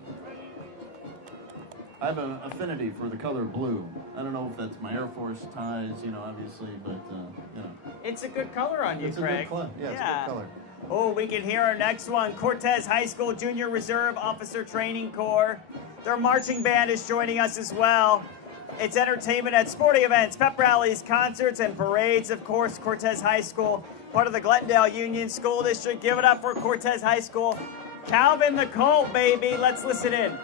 I have an affinity for the color blue. I don't know if that's my Air Force ties, you know, obviously, but, you know. It's a good color on you, It's a Craig. good color. Yeah, it's a good color. Oh, we can hear our next one. Cortez High School Junior Reserve Officer Training Corps. Their marching band is joining us as well. It's entertainment at sporting events, pep rallies, concerts, and parades. Of course, Cortez High School, part of the Glendale Union School District. Give it up for Cortez High School. Calvin the Colt, baby. Let's listen in.